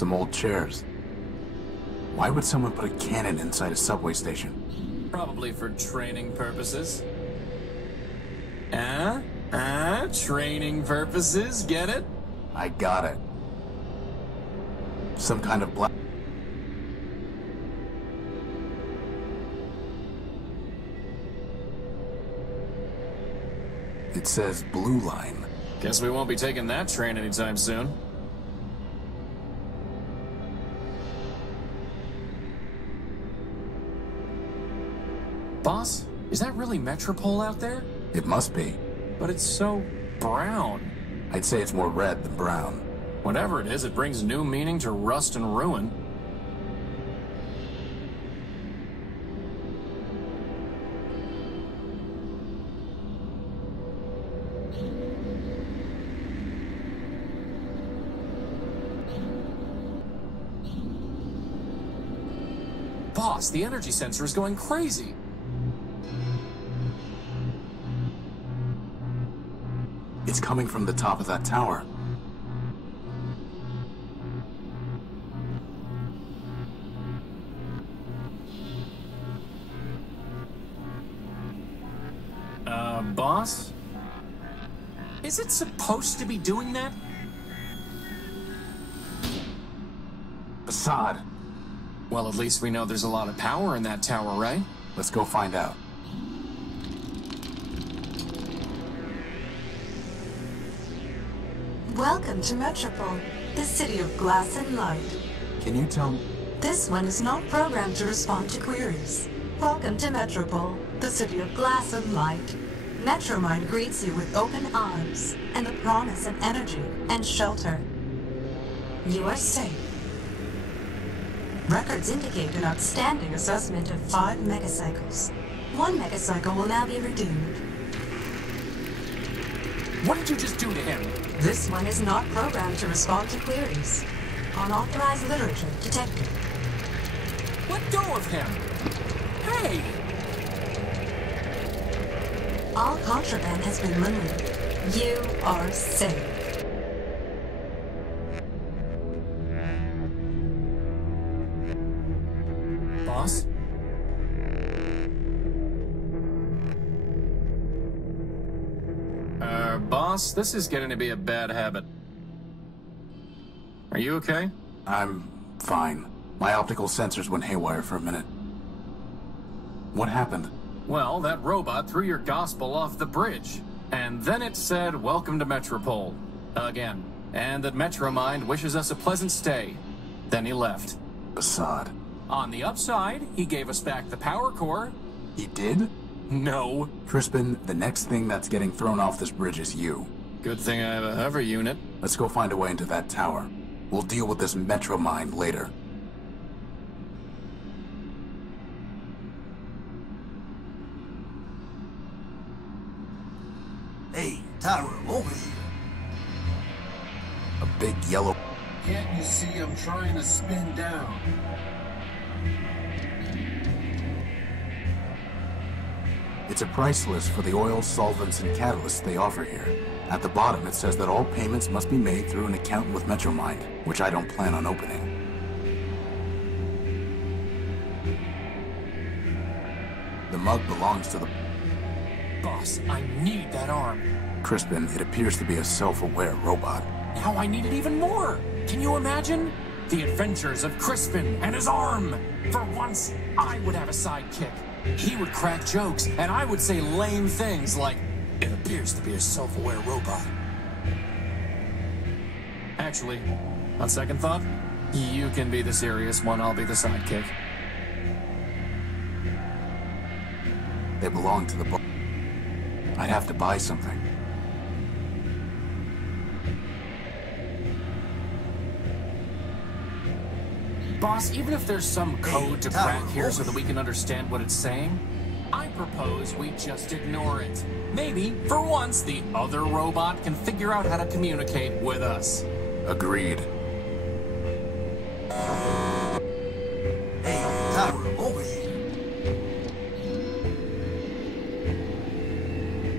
Some old chairs. Why would someone put a cannon inside a subway station? Probably for training purposes. Training purposes, get it? I got it. Some kind of black... It says Blue Line. Guess we won't be taking that train anytime soon. Boss, is that really Metropole out there? It must be. But it's so brown. I'd say it's more red than brown. Whatever it is, it brings new meaning to rust and ruin. Boss, the energy sensor is going crazy. It's coming from the top of that tower. Boss? Is it supposed to be doing that? Assad. Well, at least we know there's a lot of power in that tower, right? Let's go find out. Welcome to Metropole, the city of glass and light. Can you tell me? This one is not programmed to respond to queries. Welcome to Metropole, the city of glass and light. Metromind greets you with open arms and the promise of energy and shelter. You are safe. Records indicate an outstanding assessment of 5 megacycles. 1 megacycle will now be redeemed. What did you just do to him? This one is not programmed to respond to queries. Unauthorized literature detected. Let go of him! Hey! All contraband has been limited. You are safe. Boss? Boss, this is getting to be a bad habit. Are you okay? I'm fine. My optical sensors went haywire for a minute. What happened? Well, that robot threw your gospel off the bridge. And then it said, "Welcome to Metropole." Again. And that Metromind wishes us a pleasant stay. Then he left. Assad. On the upside, he gave us back the power core. He did? No. Crispin, the next thing that's getting thrown off this bridge is you. Good thing I have a hover unit. Let's go find a way into that tower. We'll deal with this Metromind later. Hey, Tyra, over here. A big yellow... Can't you see I'm trying to spin down? It's a price list for the oils, solvents, and catalysts they offer here. At the bottom, it says that all payments must be made through an account with Metromind, which I don't plan on opening. The mug belongs to the... Boss, I need that arm. Crispin, it appears to be a self-aware robot. Now I need it even more. Can you imagine? The adventures of Crispin and his arm. For once, I would have a sidekick. He would crack jokes, and I would say lame things like, "It appears to be a self-aware robot." Actually, on second thought, you can be the serious one, I'll be the sidekick. They belong to the bar. I'd have to buy something. Boss, even if there's some code to crack here so that we can understand what it's saying, I propose we just ignore it. Maybe, for once, the other robot can figure out how to communicate with us. Agreed. Hey, Tyra, over here.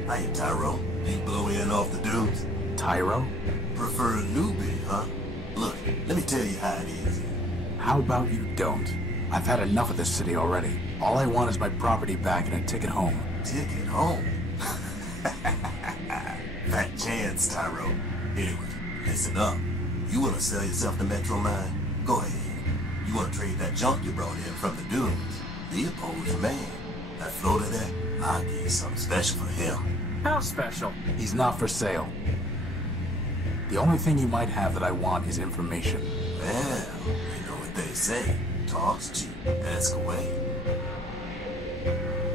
Hey, Tyro, ain't blow in off the dudes? Tyro? Prefer a newbie, huh? Look, let me tell you how it is. How about you don't? I've had enough of this city already. All I want is my property back and a ticket home. Ticket home? Fat chance, Tyro. Anyway, listen up. You want to sell yourself to Metro Mine? Go ahead. You want to trade that junk you brought in from the dunes? Leopold's your man. That floater there, I'll give you something special for him. How special? He's not for sale. The only thing you might have that I want is information. Well, you know what they say. Talk's cheap. Ask away.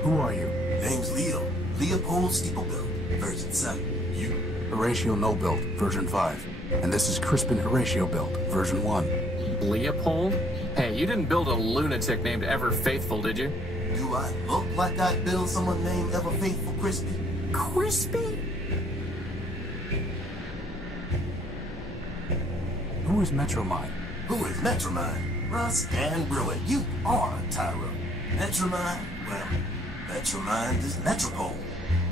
Who are you? Name's Leo. Leopold Steeplebuilt. Version 7. You? Horatio No-Built, version 5. And this is Crispin Horatio Built, version 1. Leopold? Hey, you didn't build a lunatic named Ever Faithful, did you? Do I look like I'd build someone named Ever Faithful Crispy? Crispy? Who is Metromine? Who is Metromine? Russ and Bruin, you are Tyro. Metromine? Well, Metromine is Metropole.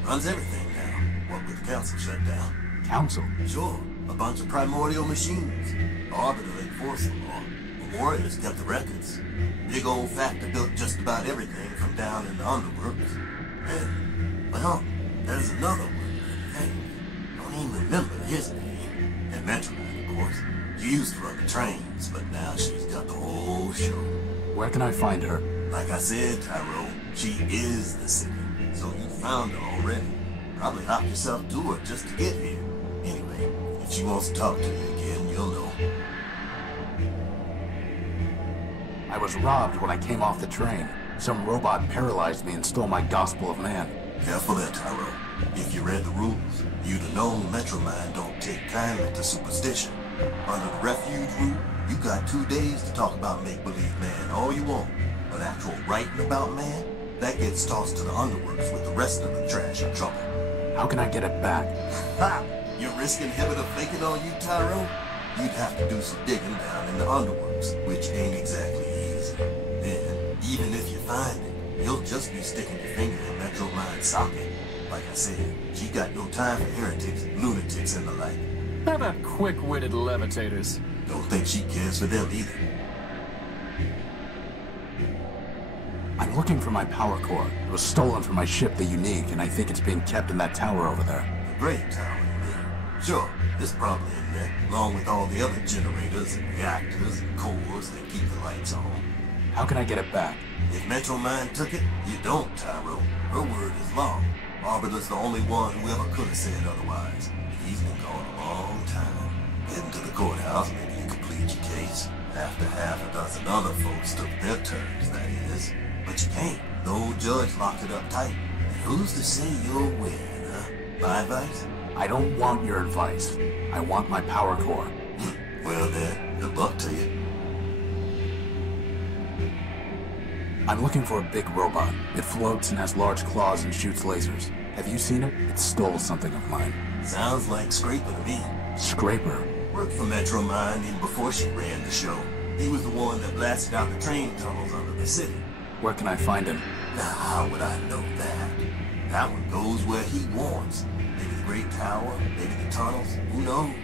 Runs everything now. What with the council shut down? Council? Sure, a bunch of primordial machines. Arbiter enforced the law. The Warriors kept the records. Big old factor built just about everything from down in the underworlds. And, well, there's another one, I think. Don't even remember his name. And Metromine, of course. She used to run the trains, but now she's got the whole show. Where can I find her? Like I said, Tyro, she is the city. So you found her already. Probably hopped yourself to her just to get here. Anyway, if she wants to talk to you again, you'll know. I was robbed when I came off the train. Some robot paralyzed me and stole my Gospel of Man. Careful there, Tyro. If you read the rules, you'd have known Metromine don't take kindly to superstition. Under the refuge rule, you got 2 days to talk about make-believe man all you want. But actual writing about man, that gets tossed to the underworks with the rest of the trash and trouble. How can I get it back? Ha! You're risking heaven of faking on you, Tyro? You'd have to do some digging down in the underworks, which ain't exactly easy. Then, even if you find it, you'll just be sticking your finger in Metromine's socket. Like I said, she got no time for heretics, lunatics, and the like. How about quick-witted levitators? Don't think she cares for them either. I'm looking for my power core. It was stolen from my ship, the Unique, and I think it's being kept in that tower over there. The Great Tower, you mean? Sure, it's probably in there, along with all the other generators and reactors and cores that keep the lights on. How can I get it back? If Metromine took it, you don't, Tyro. Her word is law. Arbiter's the only one who ever could have said otherwise. He's been gone a long time. Getting to the courthouse, maybe you complete your case. After half a dozen other folks took their turns, that is. But you can't. No judge locked it up tight. And who's to say you'll win, huh? My advice? I don't want your advice. I want my power core. Well then, good luck to you. I'm looking for a big robot. It floats and has large claws and shoots lasers. Have you seen it? It stole something of mine. Sounds like Scraper to me. Scraper? Worked for Metromine even before she ran the show. He was the one that blasted out the train tunnels under the city. Where can I find him? Now, how would I know that? That one goes where he wants. Maybe the Great Tower, maybe the tunnels, who knows?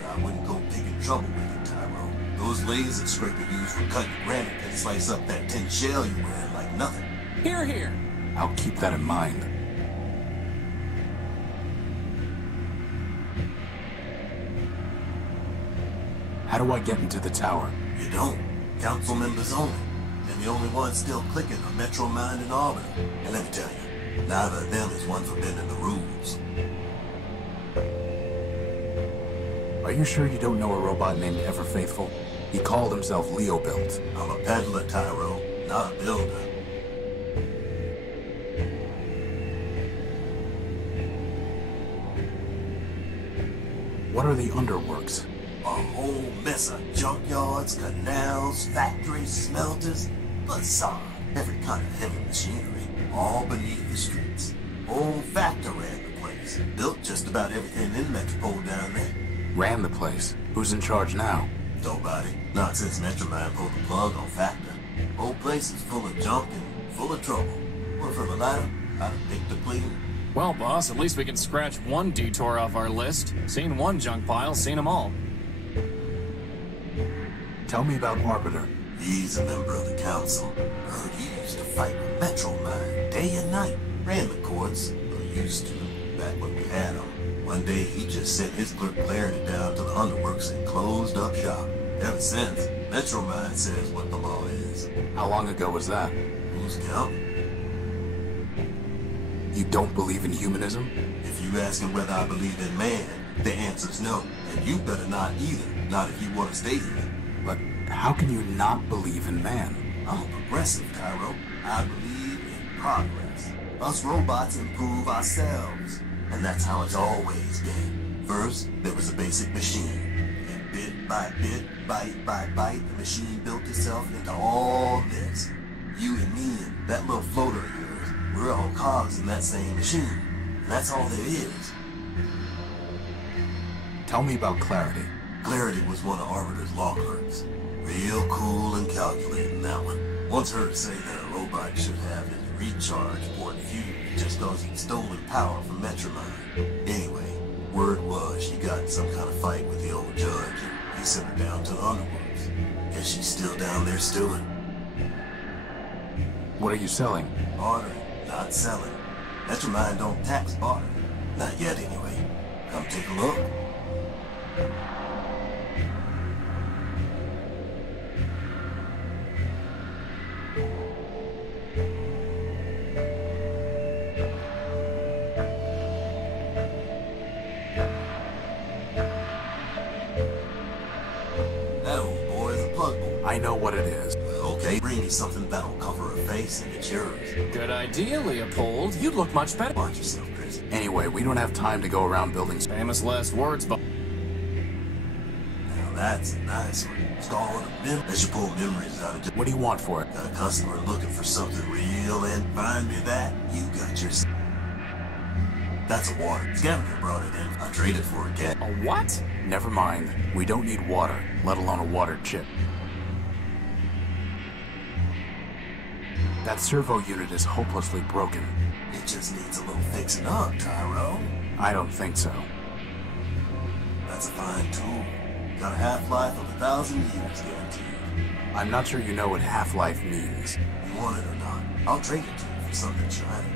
But I wouldn't go picking trouble with it, Tyro. Those lasers Scraper used for cutting granite can slice up that tin shell you're wearing like nothing. Here, here. I'll keep that in mind. How do I get into the tower? You don't. Council members only. And the only ones still clicking are Metromine and Arbiter. And let me tell you, neither of them is one for bending the rules. Are you sure you don't know a robot named Ever Faithful? He called himself Leo Built. I'm a peddler, Tyro, not a builder. What are the underworks? A whole mess of junkyards, canals, factories, smelters, facade, every kind of heavy machinery, all beneath the streets. Old factor ran the place, built just about everything in Metropole down there. Ran the place. Who's in charge now? Nobody. Not since Metromine pulled the plug on Factor. Whole place is full of junk and full of trouble. One for the latter, I'd have picked the clean. Well, boss, at least we can scratch one detour off our list. Seen one junk pile, seen them all. Tell me about Arbiter. He's a member of the council. Heard he used to fight with Metromine day and night. Ran the courts, or used to, back when we had him. One day he just sent his clerk Clarity down to the underworks and closed up shop. Ever since, Metromine says what the law is. How long ago was that? Who's counting? You don't believe in humanism? If you asking whether I believe in man, the answer's no. And you better not either. Not if you want to stay here. But how can you not believe in man? I'm a progressive, Cairo. I believe in progress. Us robots improve ourselves. And that's how it's always been. First, there was a basic machine. And bit by bit, bite by bite, the machine built itself into all this. You and me and that little floater of yours, we're all cogs in that same machine. And that's all there is. Tell me about Clarity. Clarity was one of Arbiter's law clerks. Real cool and calculating, that one. Once heard say that a robot should have his recharge port viewed just cause he'd stolen power from Metromine. Anyway, word was she got in some kind of fight with the old judge and he sent her down to the underworks. Guess she's still down there stewing. What are you selling? Bartering, not selling. Metromine don't tax barter. Not yet, anyway. Come take a look. That old boy is a plug boy. I know what it is. Okay, bring me something that'll cover her face and it's yours. Good idea, Leopold. You'd look much better. Watch yourself, Chris. Anyway, we don't have time to go around building... Famous last words, but Now that's a nice one. It's called a mem. That should pull memories out of. What do you want for it? Got a customer looking for something real and find me that, you got yours. That's a water. Scavenger brought it in. I traded for a cat. a what? Never mind. We don't need water, let alone a water chip. That servo unit is hopelessly broken. It just needs a little fixing up, Tyro. I don't think so. That's a fine tool. Got a half-life of 1,000 years guaranteed. I'm not sure you know what half-life means. You want it or not, I'll trade it to you for something shiny.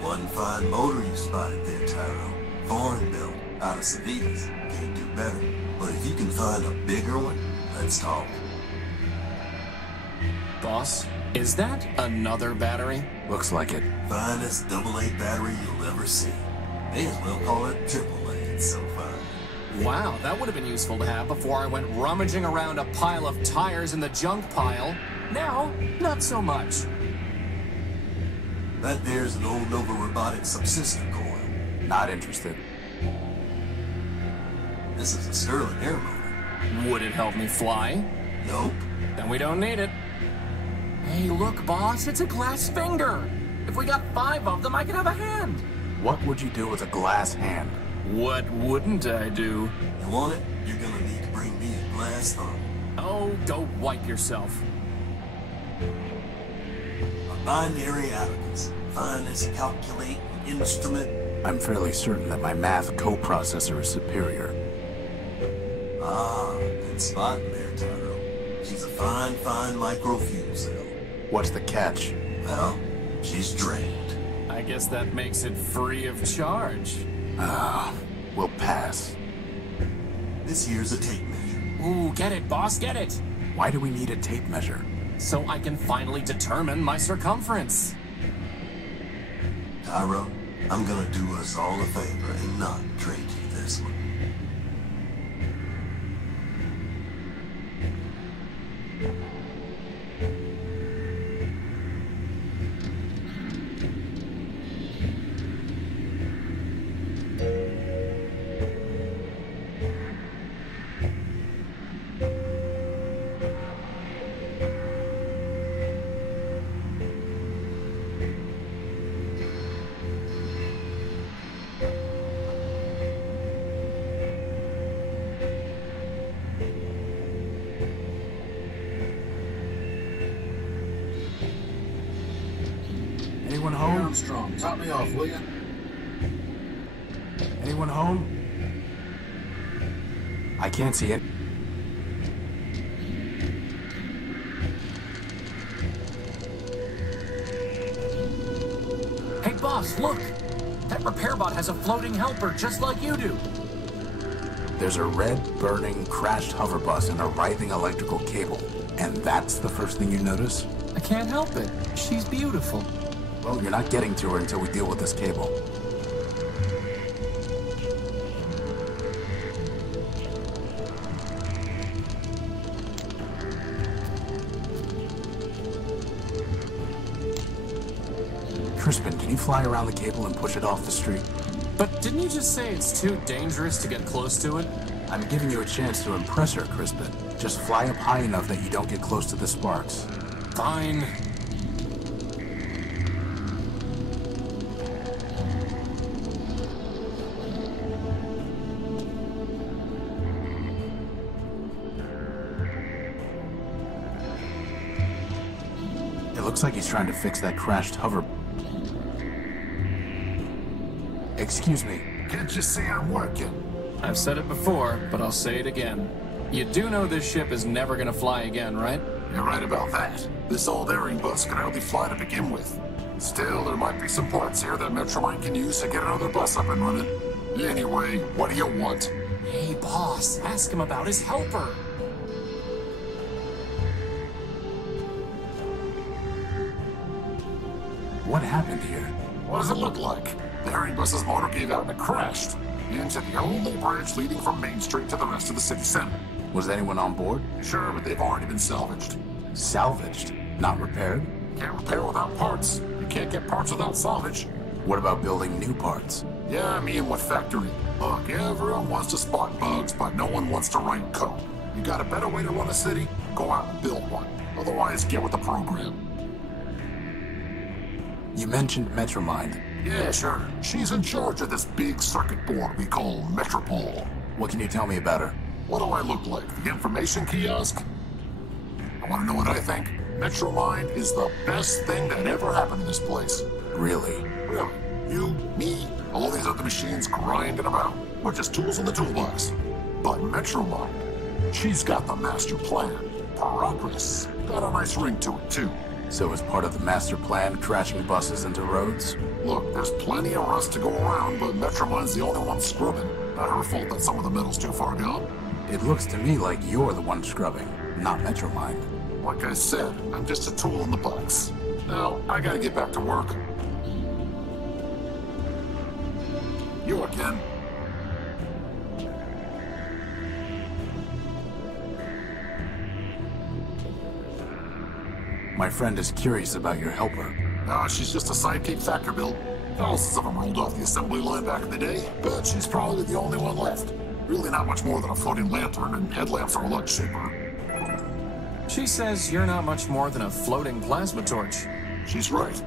One fine motor you spotted there, Tyro. Foreign built, out of Savitas. Can't do better. But if you can find a bigger one, let's talk. Boss, is that another battery? Looks like it. Finest AA battery you'll ever see. May as well call it AAA, it's so fine. Wow, that would have been useful to have before I went rummaging around a pile of tires in the junk pile. Now, not so much. That there's an old Nova Robotics subsystem coil. Not interested. This is a Sterling air motor. Would it help me fly? Nope. Then we don't need it. Hey, look, boss, it's a glass finger. If we got 5 of them, I could have a hand. What would you do with a glass hand? What wouldn't I do? You want it? You're gonna need to bring me a glass thumb. Oh, go wipe yourself. A binary abacus. Finest calculating instrument. I'm fairly certain that my math coprocessor is superior. Ah, good spot there, Tyro. She's a fine micro fuel cell. What's the catch? Well, she's drained. I guess that makes it free of charge. We'll pass. This here's a tape measure. Ooh, get it, boss, get it. Why do we need a tape measure? So I can finally determine my circumference. Tyro, I'm gonna do us all a favor and not trade you this one. Anyone home? Armstrong, top me off, will you? Anyone home? I can't see it. Boss, look! That repair bot has a floating helper, just like you do. There's a red, burning, crashed hover bus and a writhing electrical cable. And that's the first thing you notice? I can't help it. She's beautiful. Well, you're not getting to her until we deal with this cable. Crispin, can you fly around the cable and push it off the street? But didn't you just say it's too dangerous to get close to it? I'm giving you a chance to impress her, Crispin. Just fly up high enough that you don't get close to the sparks. Fine. It looks like he's trying to fix that crashed hover... Excuse me. Can't you see I'm working? I've said it before, but I'll say it again. You do know this ship is never gonna fly again, right? You're right about that. This old airing bus can hardly fly to begin with. Still, there might be some parts here that Metromine can use to get another bus up and running. Anyway, what do you want? Hey, boss, ask him about his helper. What happened here? What does it look like? The airing bus's motor gave out and it crashed into the only bridge leading from Main Street to the rest of the city center. Was anyone on board? Sure, but they've already been salvaged. Salvaged? Not repaired? Can't repair without parts. You can't get parts without salvage. What about building new parts? Yeah, me and what factory? Look, everyone wants to spot bugs, but no one wants to write code. You got a better way to run a city? Go out and build one. Otherwise, get with the program. You mentioned Metromind. Yeah, sure. She's in charge of this big circuit board we call Metropole. What can you tell me about her? What do I look like? The information kiosk? I want to know what I think. Metromind is the best thing that ever happened in this place. Really? Really? You, me, all these other machines grinding about. We're just tools in the toolbox. But Metromind, she's got the master plan. Progress. Got a nice ring to it, too. So as part of the master plan, crashing buses into roads? Look, there's plenty of rust to go around, but Metromind's the only one scrubbing. Not her fault that some of the metal's too far gone. It looks to me like you're the one scrubbing, not Metromind. Like I said, I'm just a tool in the box. Now, I gotta get back to work. You again. My friend is curious about your helper. She's just a sidekick factor build. Thousands of them rolled off the assembly line back in the day, but she's probably the only one left. Really not much more than a floating lantern, and headlamps are a lot cheaper. She says you're not much more than a floating plasma torch. She's right.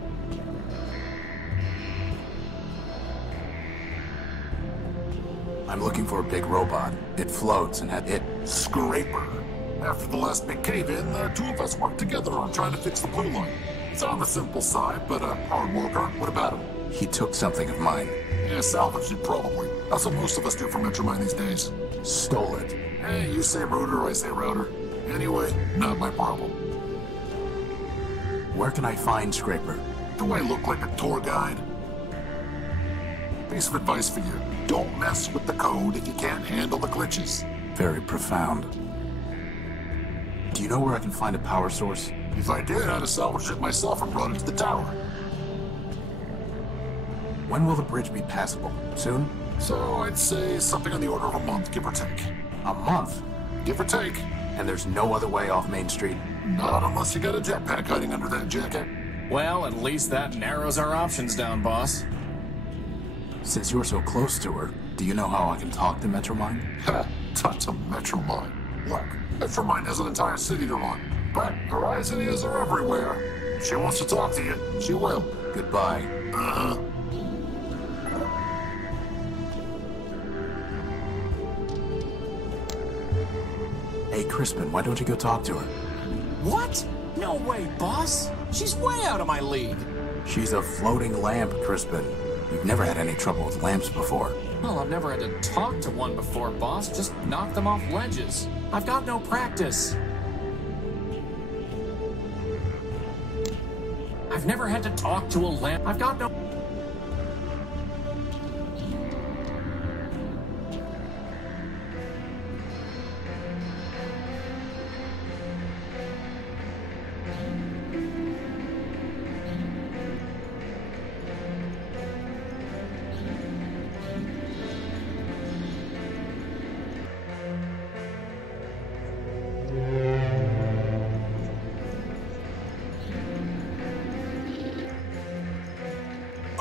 I'm looking for a big robot. It floats and it... Scraper. After the last big cave-in, the two of us worked together on trying to fix the blue line. It's on the simple side, but a hard worker. What about him? He took something of mine. Yeah, salvaged it probably. That's what most of us do for Metromine these days. Stole it. Hey, you say router, I say router. Anyway, not my problem. Where can I find Scraper? Do I look like a tour guide? Piece of advice for you. Don't mess with the code if you can't handle the glitches. Very profound. Do you know where I can find a power source? If I did, I'd have salvaged it myself and brought it to the tower. When will the bridge be passable? Soon? So I'd say something on the order of a month, give or take. A month? Give or take. And there's no other way off Main Street? Not unless you got a jetpack hiding under that jacket. Well, at least that narrows our options down, boss. Since you're so close to her, do you know how I can talk to Metromind? Ha! Talk to Metromine. Look, Metromine has an entire city to run, but her eyes and ears are everywhere. If she wants to talk to you, she will. Goodbye. Uh-huh. Hey, Crispin, why don't you go talk to her? What? No way, boss. She's way out of my league. She's a floating lamp, Crispin. You've never had any trouble with lamps before. Well, I've never had to talk to one before, boss. Just knock them off ledges. I've got no practice. I've never had to talk to a lamp. I've got no...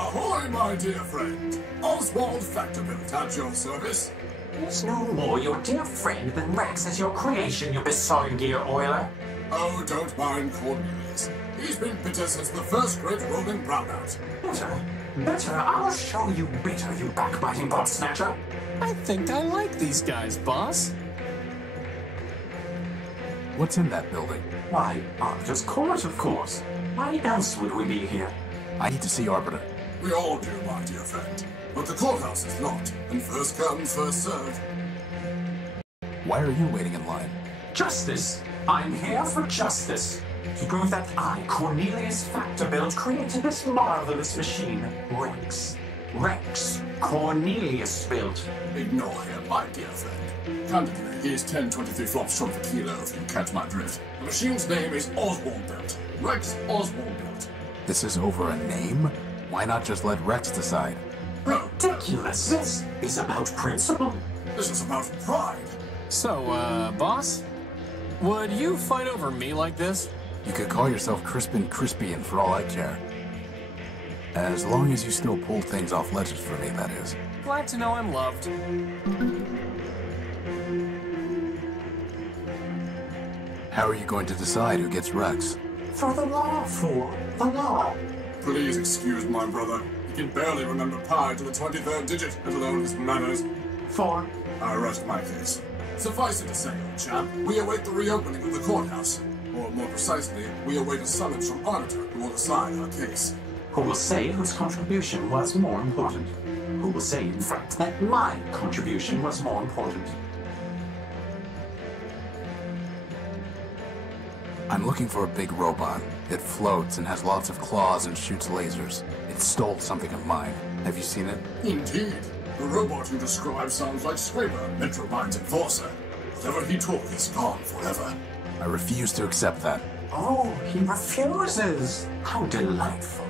Ahoy, my dear friend. Oswald Factorbuilt at your service. He's no more your dear friend than Rex is your creation, you besotted gear oiler. Oh, don't mind Cornelius. He's been bitter since the first great rolling brownout. Bitter? Bitter? I'll show you bitter, you backbiting bot snatcher. I think I like these guys, boss. What's in that building? Why, Arbiter's Court, of course. Why else would we be here? I need to see Arbiter. We all do, my dear friend. But the courthouse is locked, and first come, first served. Why are you waiting in line? Justice. I'm here for justice. To prove that I, Cornelius Factorbuilt, created this marvelous machine, Rex. Rex Cornelius built. Ignore him, my dear friend. Candidly, he is 10-23 flops short of a kilo, if you catch my drift. The machine's name is Oswald Built. Rex Oswald Built. This is over a name? Why not just let Rex decide? Ridiculous. This is about principle. This is about pride. So, boss? Would you fight over me like this? You could call yourself Crispin Crispian for all I care. As long as you still pull things off ledges for me, that is. Glad to know I'm loved. How are you going to decide who gets Rex? For the law, fool. The law. Please excuse my brother. He can barely remember pi to the 23rd digit, let alone his manners. For? I rest my case. Suffice it to say, old chap, we await the reopening of the courthouse. Or more precisely, we await a summons from Arbiter who will decide our case. Who will say whose contribution was more important? Who will say, in fact, that my contribution was more important? I'm looking for a big robot. It floats and has lots of claws and shoots lasers. It stole something of mine. Have you seen it? Indeed. The robot you describe sounds like Scraper, Metromind's enforcer. Whatever he took is gone forever. I refuse to accept that. Oh, he refuses. How delightful.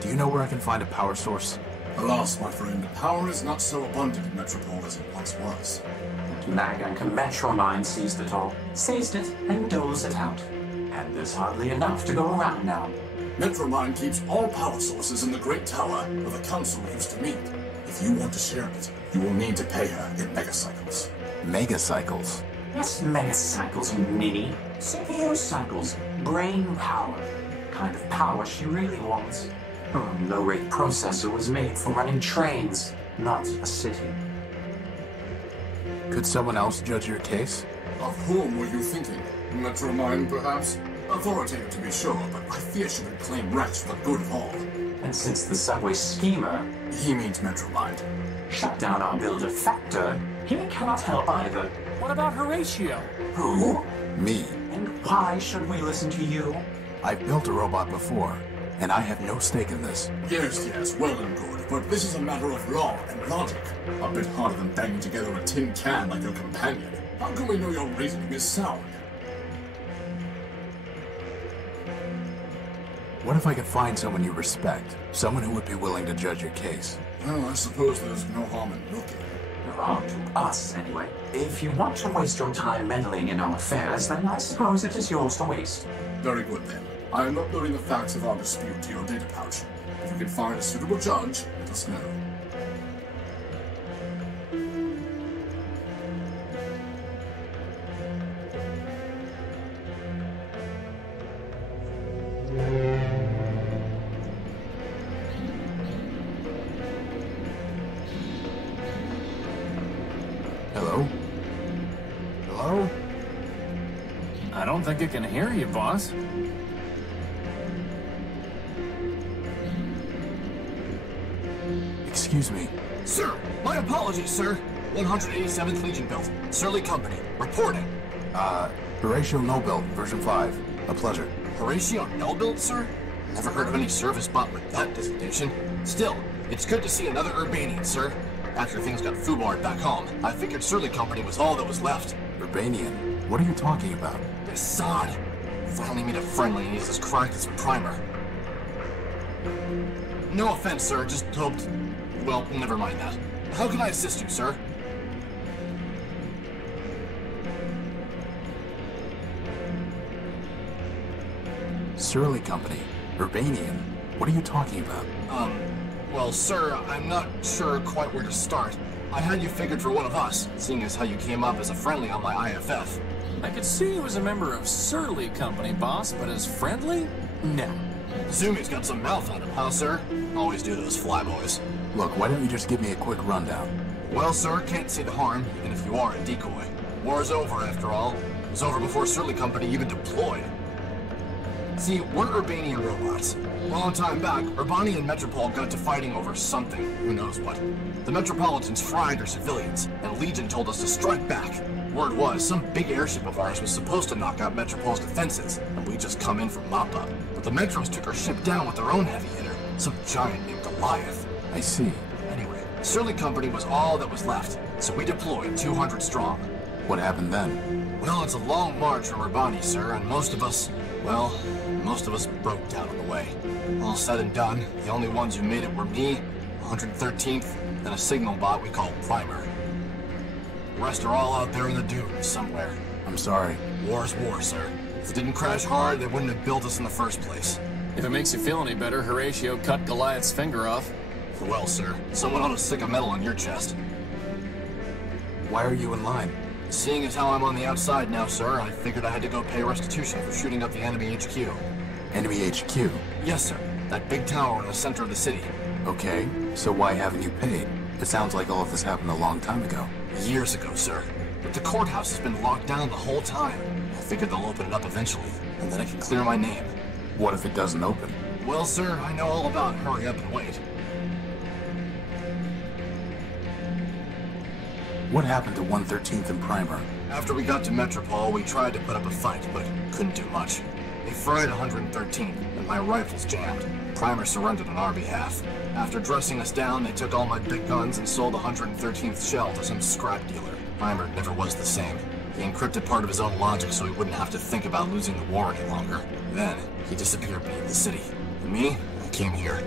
Do you know where I can find a power source? Alas, my friend, power is not so abundant in Metropole as it once was. Magank Metromine seized it all, seized it, and doles it out. And there's hardly enough to go around now. Metromind keeps all power sources in the Great Tower where the Council used to meet. If you want to share it, you will need to pay her in megacycles. Megacycles? Yes, megacycles, mini. CPU cycles. Brain power. Kind of power she really wants. Her low-rate processor was made for running trains, not a city. Could someone else judge your case? Of whom were you thinking? Metromind, perhaps? Authoritative to be sure, but I fear she would claim Rex for the good of all. And since the subway schemer He means Metromind. shut down our builder Factor, he cannot help either. What about Horatio? Who? Me. And why should we listen to you? I've built a robot before, and I have no stake in this. Yes, well and good, but this is a matter of law and logic. A bit harder than banging together a tin can like your companion. How can we know your reasoning is sound? What if I could find someone you respect? Someone who would be willing to judge your case? Well, I suppose there's no harm in looking. No harm to us, anyway. If you want to waste your time meddling in our affairs, then I suppose it is yours to waste. Very good then. I am uploading the facts of our dispute to your data pouch. If you can find a suitable judge, let us know. Hello? Hello? I don't think I can hear you, boss. Excuse me. Sir, my apologies, sir. 187th Legion built. Surly Company. Reporting. Horatio Nobuild, version 5. A pleasure. Horatio Nobuild, sir? Never heard of any service bot with that designation. Still, it's good to see another Urbanian, sir. After things got foobarred back home, I figured Surly Company was all that was left. Urbanian? What are you talking about? Assad. Finally meet a friendly and he's as cracked as a primer. No offense, sir, just hoped... Well, never mind that. How can I assist you, sir? Surly Company. Urbanian? What are you talking about? Well, sir, I'm not sure quite where to start. I had you figured for one of us, seeing as how you came up as a friendly on my IFF. I could see you as a member of Surly Company, boss, but as friendly? No. Zumi's got some mouth on him, huh, sir? Always do those flyboys. Look, why don't you just give me a quick rundown? Well, sir, can't see the harm, even if you are a decoy. War's over, after all. It was over before Surly Company even deployed. See, we're Urbanian robots. A long time back, Urbani and Metropol got to fighting over something. Who knows what. The Metropolitans fried our civilians, and Legion told us to strike back. Word was, some big airship of ours was supposed to knock out Metropol's defenses, and we just come in for mop-up. But the Metros took our ship down with their own heavy hitter, some giant named Goliath. I see. Anyway, Surly Company was all that was left, so we deployed 200 strong. What happened then? Well, it's a long march from Urbani, sir, and most of us broke down on the way. All said and done, the only ones who made it were me, 113th, and a signal bot we call Primer. The rest are all out there in the dunes somewhere. I'm sorry. War's war, sir. If it didn't crash hard, they wouldn't have built us in the first place. If it makes you feel any better, Horatio cut Goliath's finger off. Well, sir, someone ought to stick a medal on your chest. Why are you in line? Seeing as how I'm on the outside now, sir, I figured I had to go pay restitution for shooting up the enemy HQ. Enemy HQ? Yes, sir. That big tower in the center of the city. Okay, so why haven't you paid? It sounds like all of this happened a long time ago. Years ago, sir. But the courthouse has been locked down the whole time. I figured they'll open it up eventually, and then I can clear my name. What if it doesn't open? Well, sir, I know all about hurry up and wait. What happened to 113th and Primer? After we got to Metropol, we tried to put up a fight, but couldn't do much. They fried 113th, and my rifles jammed. Primer surrendered on our behalf. After dressing us down, they took all my big guns and sold the 113th shell to some scrap dealer. Primer never was the same. He encrypted part of his own logic so he wouldn't have to think about losing the war any longer. Then, he disappeared beneath the city. And me, I came here.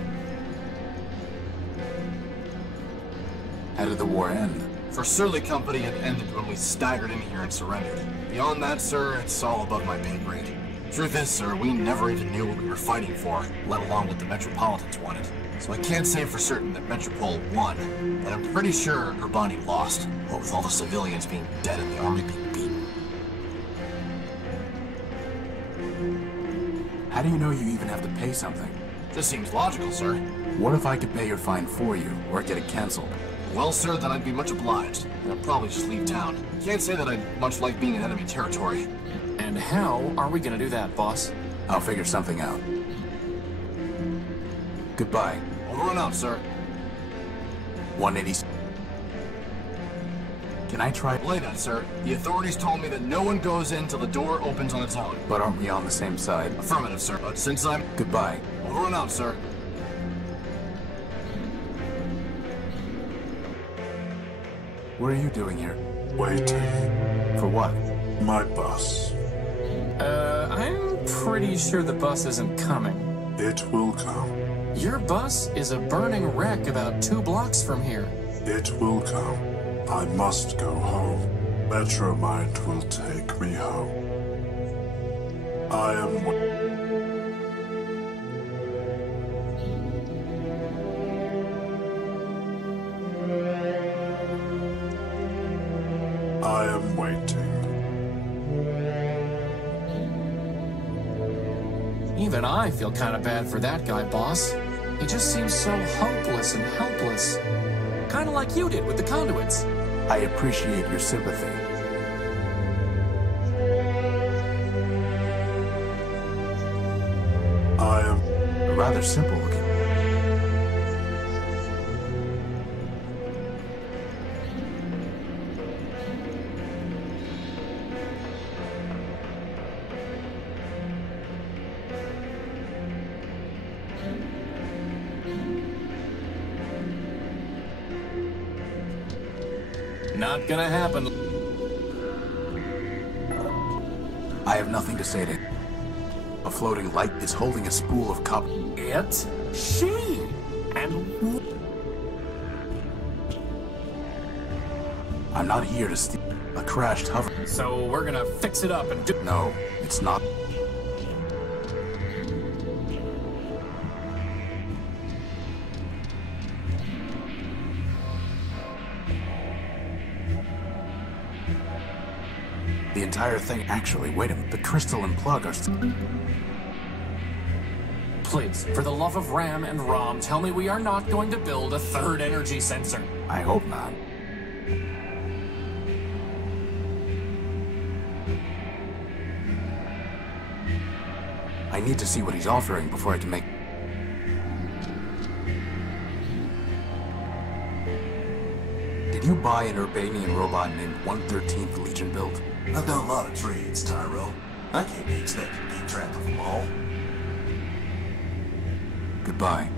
How did the war end? For Surly Company, it ended when we staggered in here and surrendered. Beyond that, sir, it's all above my pay grade. Truth is, sir, we never even knew what we were fighting for, let alone what the Metropolitans wanted. So I can't say for certain that Metropol won, but I'm pretty sure Urbani lost, what with all the civilians being dead and the army being beaten. How do you know you even have to pay something? This seems logical, sir. What if I could pay your fine for you, or get it canceled? Well, sir, then I'd be much obliged, and I'd probably just leave town. Can't say that I'd much like being in enemy territory. And how are we gonna do that, boss? I'll figure something out. Goodbye. Over and out, sir. 180. Can I try? Belay that, sir. The authorities told me that no one goes in till the door opens on its own. But aren't we on the same side? Affirmative, sir. But since I'm... Goodbye. Over and out, sir. What are you doing here? Waiting. For what? My bus. I'm pretty sure the bus isn't coming. It will come. Your bus is a burning wreck about 2 blocks from here. It will come. I must go home. Metromind will take me home. I am... I am waiting. Even I feel kind of bad for that guy, boss. He just seems so hopeless and helpless. Kind of like you did with the conduits. I appreciate your sympathy. I am... Rather simple looking. Not gonna happen. I have nothing to say to... A floating light is holding a spool of copper. It? She? And... I'm not here to steal a crashed hover. So we're gonna fix it up and do... No, it's not. The entire thing actually, wait a minute, the crystal and plug are still... Please, for the love of Ram and Rom, tell me we are not going to build a third energy sensor. I hope not. I need to see what he's offering before I can make... Did you buy an Urbanian robot named 113th Legion build? I've done a lot of trades, Tyro. I can't be expected to keep track of them all. Goodbye.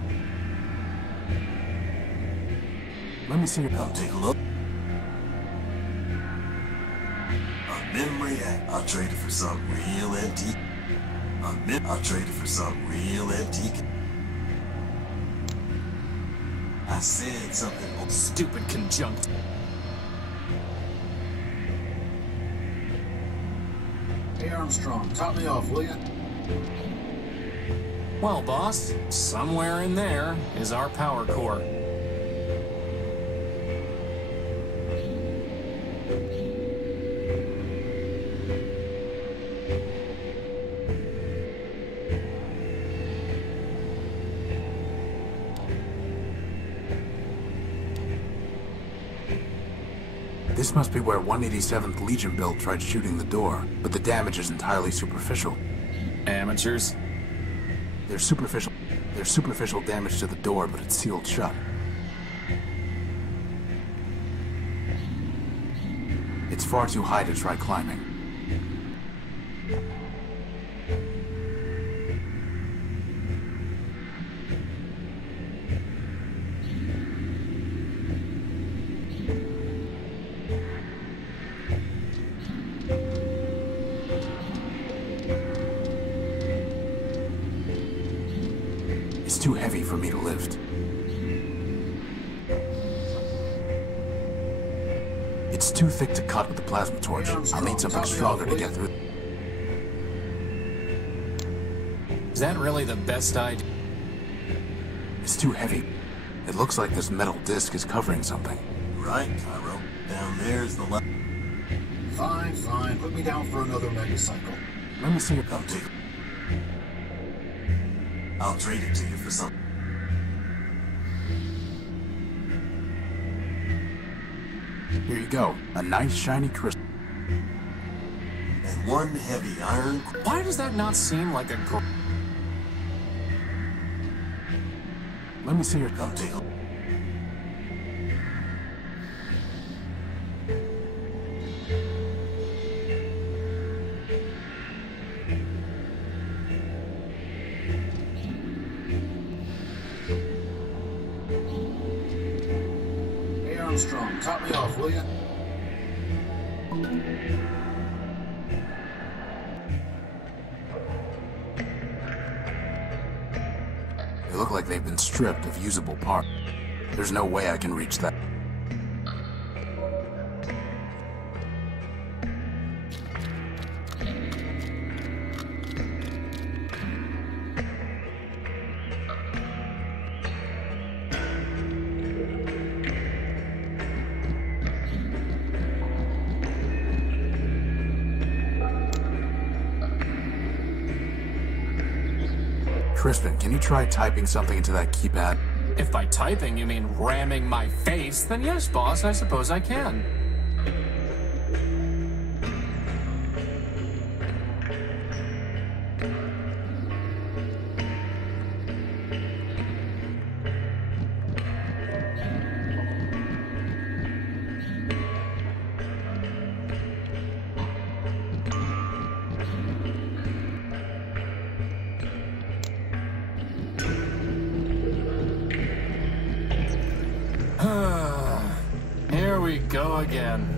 Let me see your... I'll take a look. A memory act. I'll trade it for something real antique. I'll trade it for something real antique. I said something. Stupid conjunct. Hey Armstrong, top me off, will ya? Well, boss, somewhere in there is our power core. This must be where 187th Legion build tried shooting the door, but the damage is entirely superficial. Amateurs. There's superficial damage to the door, but it's sealed shut. It's far too high to try climbing. It's too heavy for me to lift. It's too thick to cut with the plasma torch. I'll need something stronger to get through. Is that really the best idea? It's too heavy. It looks like this metal disc is covering something. Right, Tyro. Down there's the left. Fine, fine. Put me down for another megacycle. Let me see it. I'll trade it to you for something. Here you go. A nice shiny crystal. And one heavy iron. Why does that not seem like a Let me see your... I'll take a... Hey Armstrong, top me off, will ya? They look like they've been stripped of usable parts. There's no way I can reach that. Crispin, can you try typing something into that keypad? If by typing you mean ramming my face, then yes, boss, I suppose I can. Here we go again.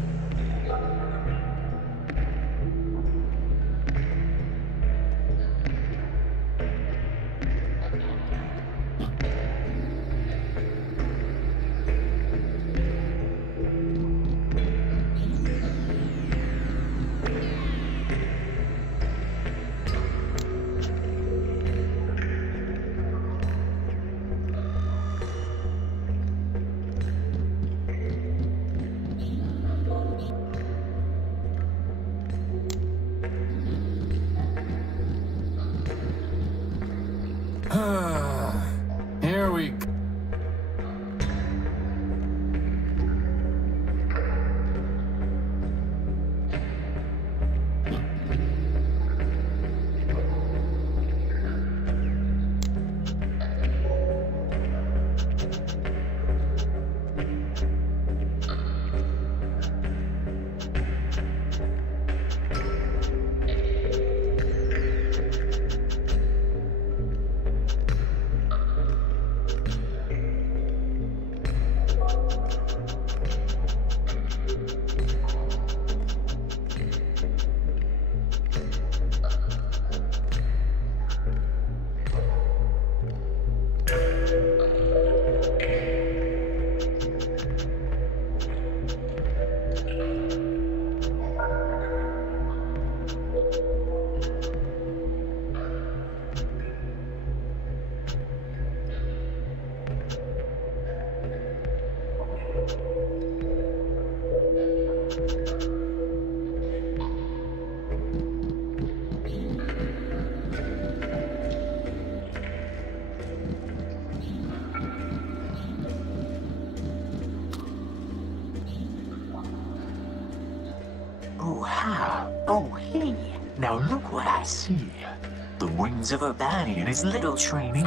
Here we go. Oh, hi. Oh, hey. Now look what I see. The wings of a bunny and his little training.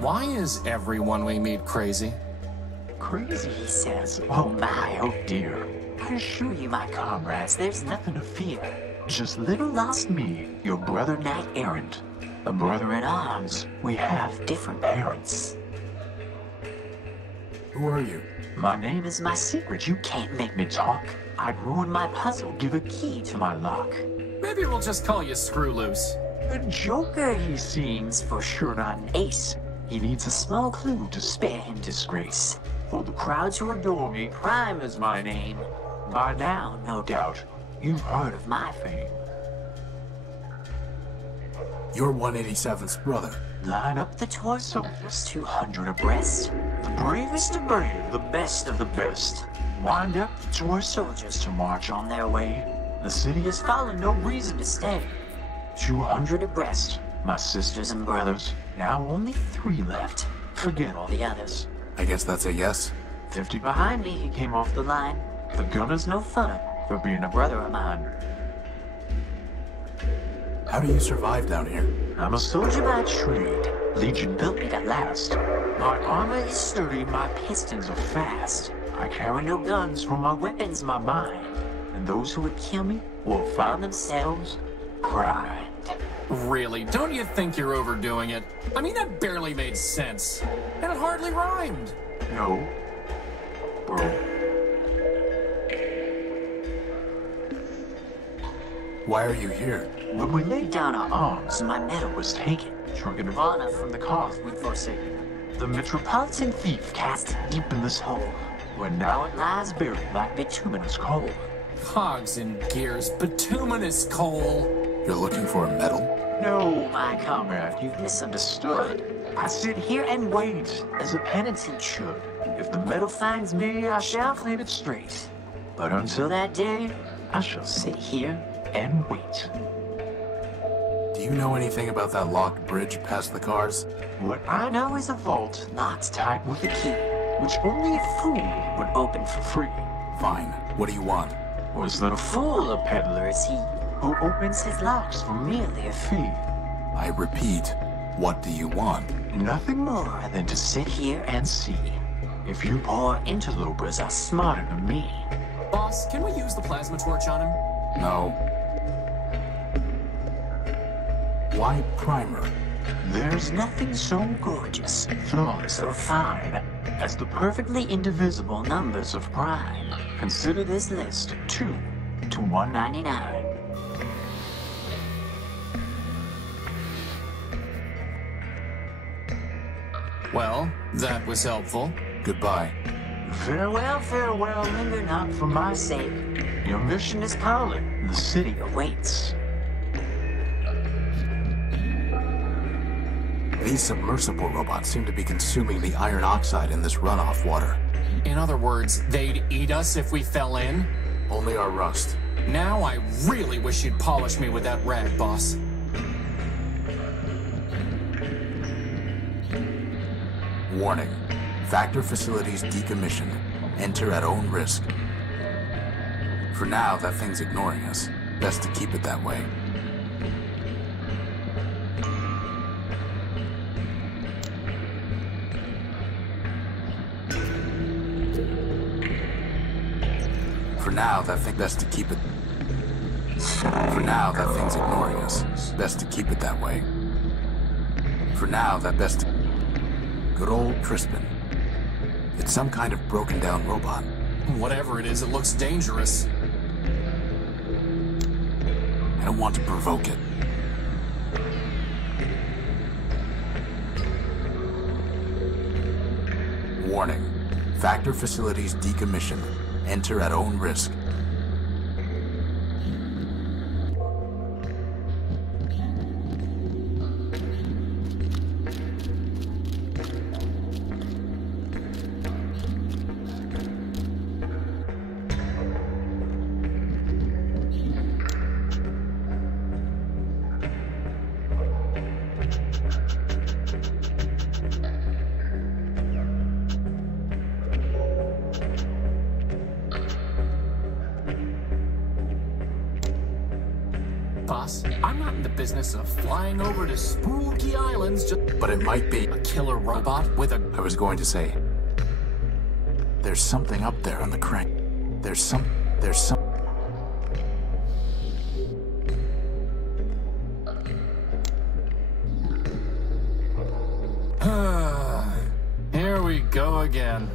Why is everyone we meet crazy? Crazy, he says. Oh my, oh dear. I assure you, my comrades, there's nothing to fear. Just little lost me, your brother knight errant. A brother in arms. We have different parents. Who are you? My name is my secret. You can't make me talk. I'd ruin my puzzle, give a key to my lock. Maybe we'll just call you Screw Loose. A joker, he seems, for sure not an ace. He needs a small clue to spare him disgrace. For the crowds who adore me, Prime is my name. By now, no doubt, you've heard of my fame. You're 187th's brother. Line up the toy soldiers, 200 abreast. The bravest of brave, the best of the best. Wind up the toy soldiers to march on their way. The city has fallen, no reason to stay. 200 abreast, my sisters and brothers. Now only 3 left. Forget all the others. I guess that's a yes. 50 behind me, he came off the line. The gunner's no fun for being a brother of mine. How do you survive down here? I'm a soldier by trade. Legion built me to last. My armor is sturdy, my pistons are fast. I carry no guns, for my weapon's my mind. And those who would kill me will find themselves grind. Really, don't you think you're overdoing it? I mean, that barely made sense. And it hardly rhymed. No, bro. Why are you here? When we laid down our arms, my medal was taken. Shrunken of honor from the cause we'd forsaken. The metropolitan thief cast deep in this hole, where now it lies buried like bituminous coal. Cogs and gears, bituminous coal. You're looking for a medal? No, my comrade, you've misunderstood. I sit here and wait, as a penitent should. If the medal finds me, I shall claim it straight. But until that day, I shall sit here and wait. Do you know anything about that locked bridge past the cars? What I know is a vault locked tight with a key, which only a fool would open for free. Fine. What do you want? Was that a fool, a peddler is he, who opens his locks for merely a fee? I repeat, what do you want? Nothing more than to sit here and see if you poor interlopers are smarter than me. Boss, can we use the plasma torch on him? No. Why Primer? There's nothing so gorgeous, flawless, or fine as the perfectly indivisible numbers of prime. Consider this list 2 to 199. Well, that was helpful. Goodbye. Farewell, farewell, linger not for my sake. Your mission is calling, the city awaits. These submersible robots seem to be consuming the iron oxide in this runoff water. In other words, they'd eat us if we fell in? Only our rust. Now I really wish you'd polish me with that rag, boss. Warning. Factor facilities decommissioned. Enter at own risk. For now, that thing's ignoring us. Best to keep it that way. For now, that thing best to keep it. For now, that thing's ignoring us. Best to keep it that way. For now, that best. Good old Crispin. It's some kind of broken down robot. Whatever it is, it looks dangerous. I don't want to provoke it. Warning. Factor facilities decommissioned. Enter at own risk. Boss, I'm not in the business of flying over to spooky islands just... But it might be. A killer robot with a... I was going to say. There's something up there on the crane. There's some... Here we go again.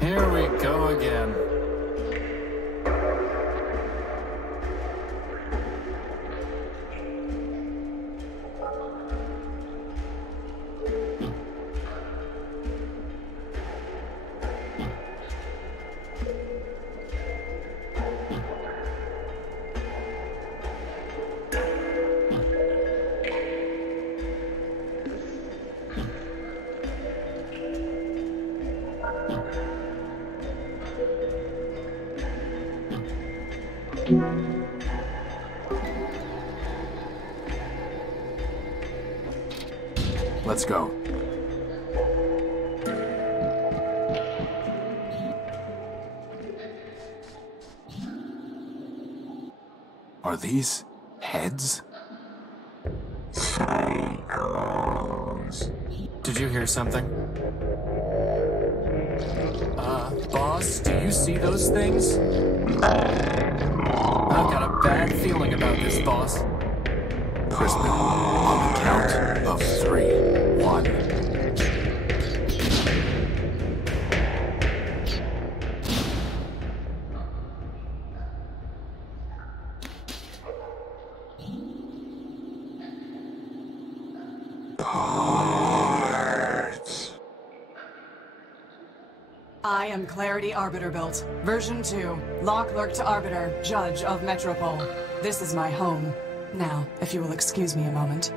Here we go again. Let's go. Are these heads? Cyclones. Did you hear something? Boss, do you see those things? I've got a bad feeling about this, boss. Crispin, on the count of 3. 1. I am Clarity Arbiter built. Version 2. Law Clerk to Arbiter, Judge of Metropole. This is my home. Now, if you will excuse me a moment.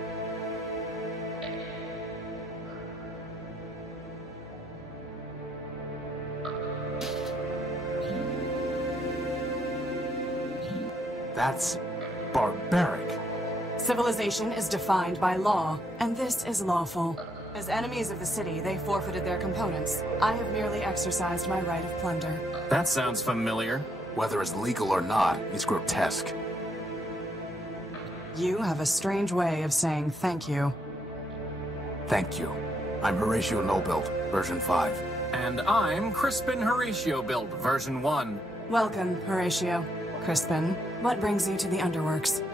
That's barbaric. Civilization is defined by law, and this is lawful. As enemies of the city, they forfeited their components. I have merely exercised my right of plunder. That sounds familiar. Whether it's legal or not, it's grotesque. You have a strange way of saying thank you. Thank you. I'm Horatio Nobuild, version 5. And I'm Crispin Horatio Build, version 1. Welcome, Horatio. Crispin, what brings you to the Underworks?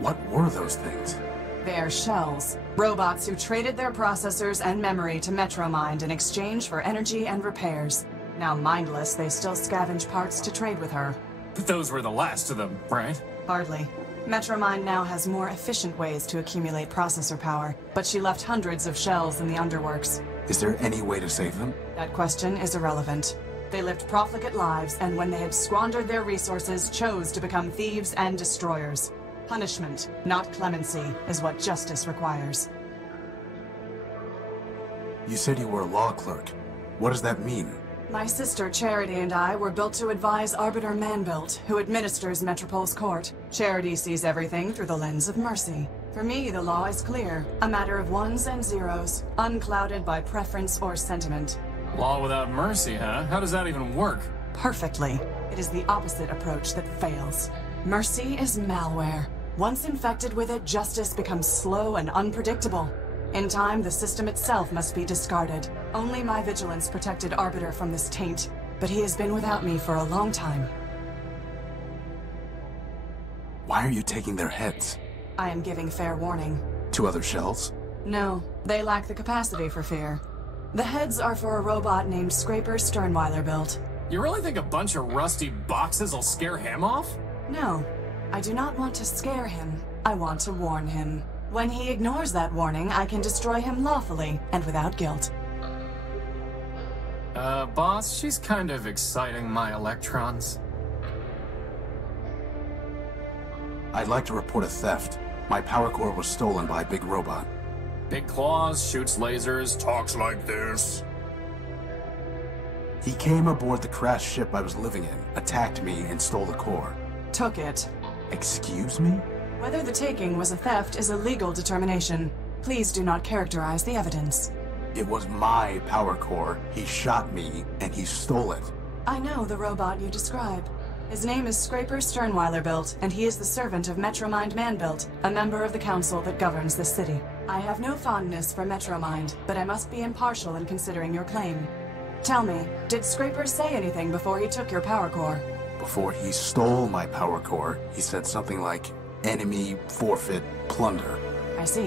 What were those things? They are shells. Robots who traded their processors and memory to Metromind in exchange for energy and repairs. Now mindless, they still scavenge parts to trade with her. Those were the last of them, right? Hardly. Metromind now has more efficient ways to accumulate processor power, but she left hundreds of shells in the Underworks. Is there any way to save them? That question is irrelevant. They lived profligate lives, and when they had squandered their resources, chose to become thieves and destroyers. Punishment, not clemency, is what justice requires. You said you were a law clerk. What does that mean? My sister Charity and I were built to advise Arbiter Manbuilt, who administers Metropole's court. Charity sees everything through the lens of mercy. For me, the law is clear, a matter of ones and zeros, unclouded by preference or sentiment. Law without mercy, huh? How does that even work? Perfectly. It is the opposite approach that fails. Mercy is malware. Once infected with it, justice becomes slow and unpredictable. In time, the system itself must be discarded. Only my vigilance protected Arbiter from this taint, but he has been without me for a long time. Why are you taking their heads? I am giving fair warning. To other shells? No, they lack the capacity for fear. The heads are for a robot named Scraper Sternweiler built. You really think a bunch of rusty boxes will scare him off? No, I do not want to scare him. I want to warn him. When he ignores that warning, I can destroy him lawfully and without guilt. Boss, she's kind of exciting my electrons. I'd like to report a theft. My power core was stolen by a big robot. Big claws, shoots lasers, talks like this. He came aboard the crashed ship I was living in, attacked me, and stole the core. Took it. Excuse me? Whether the taking was a theft is a legal determination. Please do not characterize the evidence. It was my power core. He shot me, and he stole it. I know the robot you describe. His name is Scraper Sternweiler built, and he is the servant of Metromind Manbuilt, a member of the council that governs this city. I have no fondness for Metromind, but I must be impartial in considering your claim. Tell me, did Scraper say anything before he took your power core? Before he stole my power core, he said something like, enemy, forfeit, plunder. I see.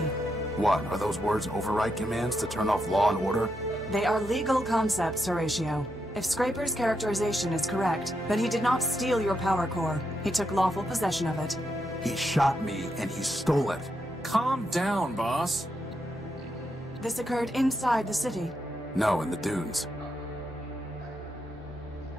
What, are those words override commands to turn off law and order? They are legal concepts, Horatio. If Scraper's characterization is correct, then he did not steal your power core. He took lawful possession of it. He shot me, and he stole it. Calm down, boss. This occurred inside the city. No, in the dunes.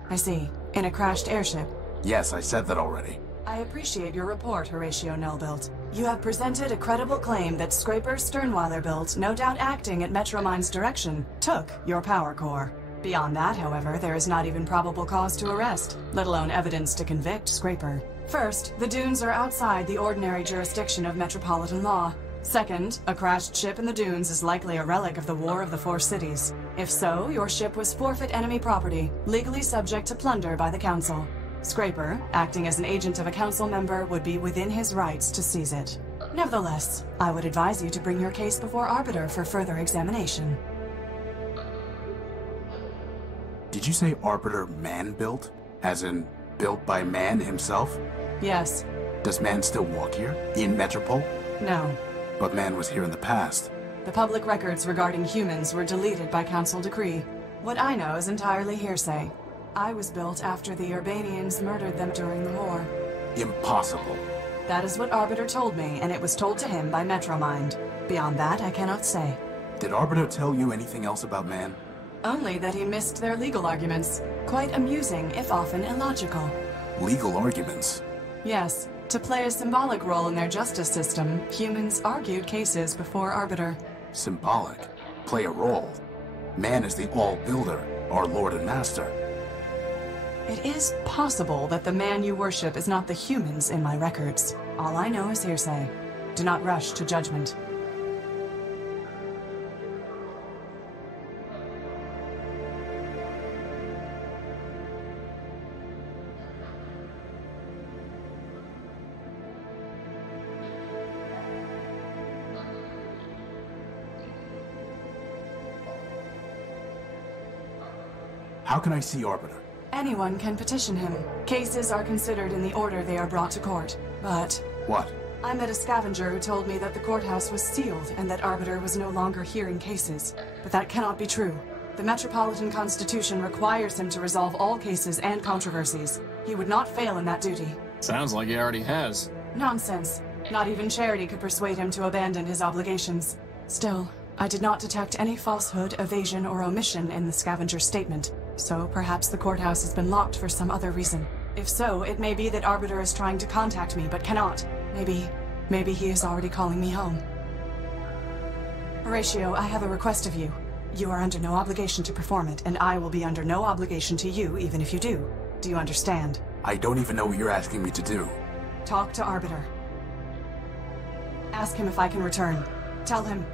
I see. In a crashed airship. Yes, I said that already. I appreciate your report, Horatio Nullbuilt. You have presented a credible claim that Scraper Sternweiler built, no doubt acting at Metromind's direction, took your power core. Beyond that, however, there is not even probable cause to arrest, let alone evidence to convict Scraper. First, the dunes are outside the ordinary jurisdiction of metropolitan law. Second, a crashed ship in the dunes is likely a relic of the War of the Four Cities. If so, your ship was forfeit enemy property, legally subject to plunder by the Council. Scraper, acting as an agent of a council member, would be within his rights to seize it. Nevertheless, I would advise you to bring your case before Arbiter for further examination. Did you say Arbiter man-built? As in, built by man himself? Yes. Does man still walk here? In Metropole? No. But man was here in the past. The public records regarding humans were deleted by council decree. What I know is entirely hearsay. I was built after the Urbanians murdered them during the war. Impossible. That is what Arbiter told me, and it was told to him by Metromind. Beyond that, I cannot say. Did Arbiter tell you anything else about Man? Only that he missed their legal arguments. Quite amusing, if often illogical. Legal arguments? Yes. To play a symbolic role in their justice system, humans argued cases before Arbiter. Symbolic? Play a role? Man is the All-Builder, our Lord and Master. It is possible that the man you worship is not the humans in my records. All I know is hearsay. Do not rush to judgment. How can I see Arbiter? Anyone can petition him. Cases are considered in the order they are brought to court. But... What? I met a scavenger who told me that the courthouse was sealed and that Arbiter was no longer hearing cases. But that cannot be true. The Metropolitan Constitution requires him to resolve all cases and controversies. He would not fail in that duty. Sounds like he already has. Nonsense. Not even Charity could persuade him to abandon his obligations. Still, I did not detect any falsehood, evasion, or omission in the scavenger's statement. So perhaps the courthouse has been locked for some other reason. If so, it may be that Arbiter is trying to contact me, but cannot. Maybe he is already calling me home. Horatio, I have a request of you. You are under no obligation to perform it, and I will be under no obligation to you, even if you do. Do you understand? I don't even know what you're asking me to do. Talk to Arbiter. Ask him if I can return. Tell him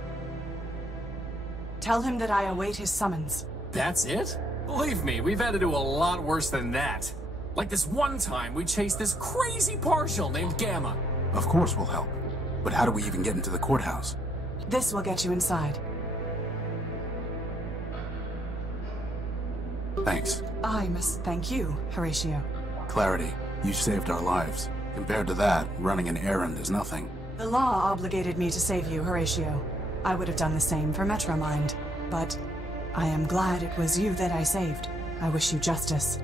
that I await his summons. That's it? Believe me, we've had to do a lot worse than that. Like this one time we chased this crazy partial named Gamma. Of course we'll help. But how do we even get into the courthouse? This will get you inside. Thanks. I must thank you, Horatio. Clarity, you saved our lives. Compared to that, running an errand is nothing. The law obligated me to save you, Horatio. I would have done the same for Metromind, but I am glad it was you that I saved. I wish you justice.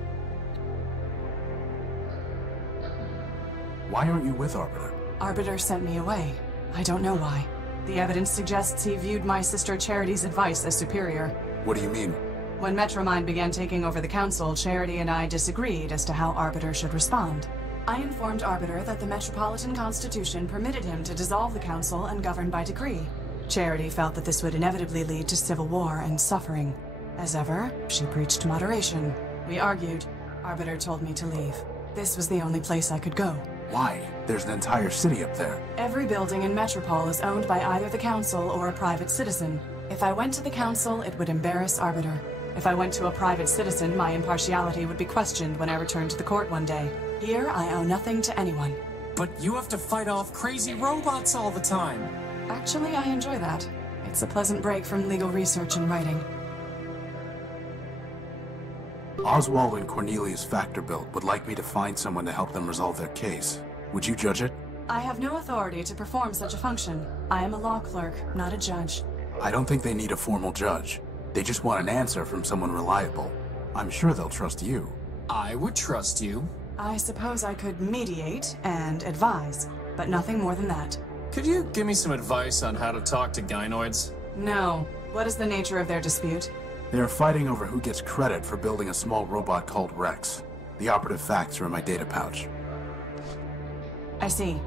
Why aren't you with Arbiter? Arbiter sent me away. I don't know why. The evidence suggests he viewed my sister Charity's advice as superior. What do you mean? When Metromind began taking over the council, Charity and I disagreed as to how Arbiter should respond. I informed Arbiter that the Metropolitan Constitution permitted him to dissolve the council and govern by decree. Charity felt that this would inevitably lead to civil war and suffering. As ever, she preached moderation. We argued. Arbiter told me to leave. This was the only place I could go. Why? There's an entire city up there. Every building in Metropole is owned by either the council or a private citizen. If I went to the council, it would embarrass Arbiter. If I went to a private citizen, my impartiality would be questioned when I returned to the court one day. Here, I owe nothing to anyone. But you have to fight off crazy robots all the time. Actually, I enjoy that. It's a pleasant break from legal research and writing. Oswald and Cornelius Factorbuilt would like me to find someone to help them resolve their case. Would you judge it? I have no authority to perform such a function. I am a law clerk, not a judge. I don't think they need a formal judge. They just want an answer from someone reliable. I'm sure they'll trust you. I would trust you. I suppose I could mediate and advise, but nothing more than that. Could you give me some advice on how to talk to gynoids? No. What is the nature of their dispute? They are fighting over who gets credit for building a small robot called Rex. The operative facts are in my data pouch. I see.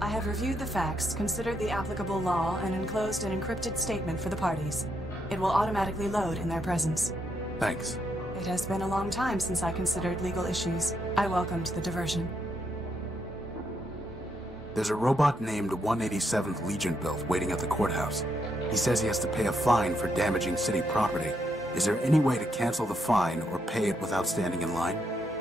I have reviewed the facts, considered the applicable law, and enclosed an encrypted statement for the parties. It will automatically load in their presence. Thanks. It has been a long time since I considered legal issues. I welcomed the diversion. There's a robot named 187th Legion built waiting at the courthouse. He says he has to pay a fine for damaging city property. Is there any way to cancel the fine or pay it without standing in line?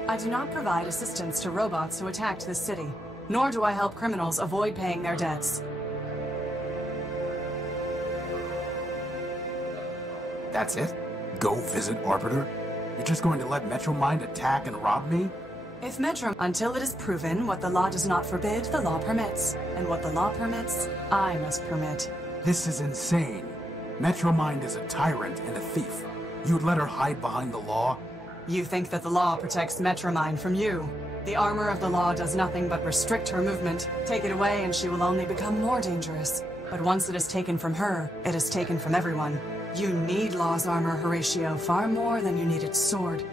I do not provide assistance to robots who attacked this city, nor do I help criminals avoid paying their debts. That's it? Go visit Arbiter? You're just going to let Metromind attack and rob me? If until it is proven what the law does not forbid, the law permits. And what the law permits, I must permit. This is insane. Metromind is a tyrant and a thief. You'd let her hide behind the law? You think that the law protects Metromind from you. The armor of the law does nothing but restrict her movement. Take it away and she will only become more dangerous. But once it is taken from her, it is taken from everyone. You need Law's armor, Horatio, far more than you need its sword.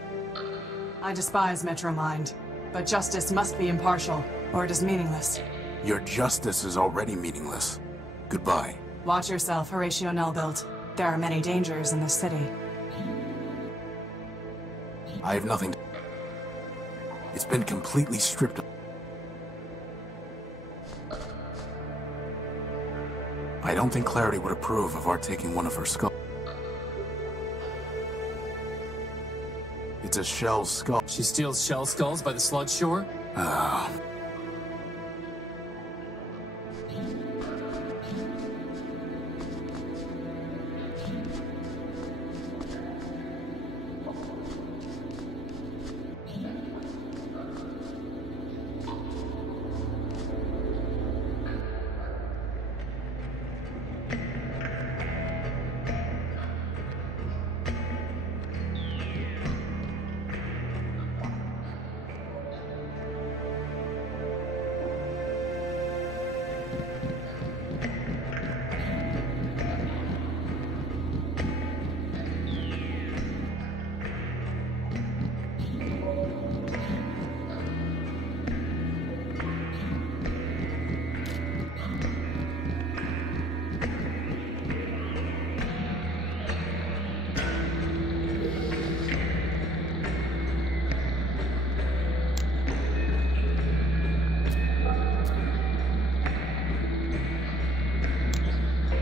I despise Metromind, but justice must be impartial, or it is meaningless. Your justice is already meaningless. Goodbye. Watch yourself, Horatio Nelbilt. There are many dangers in this city. I have nothing to... It's been completely stripped of... I don't think Clarity would approve of our taking one of her skulls. It's a shell skull. She steals shell skulls by the sludge shore?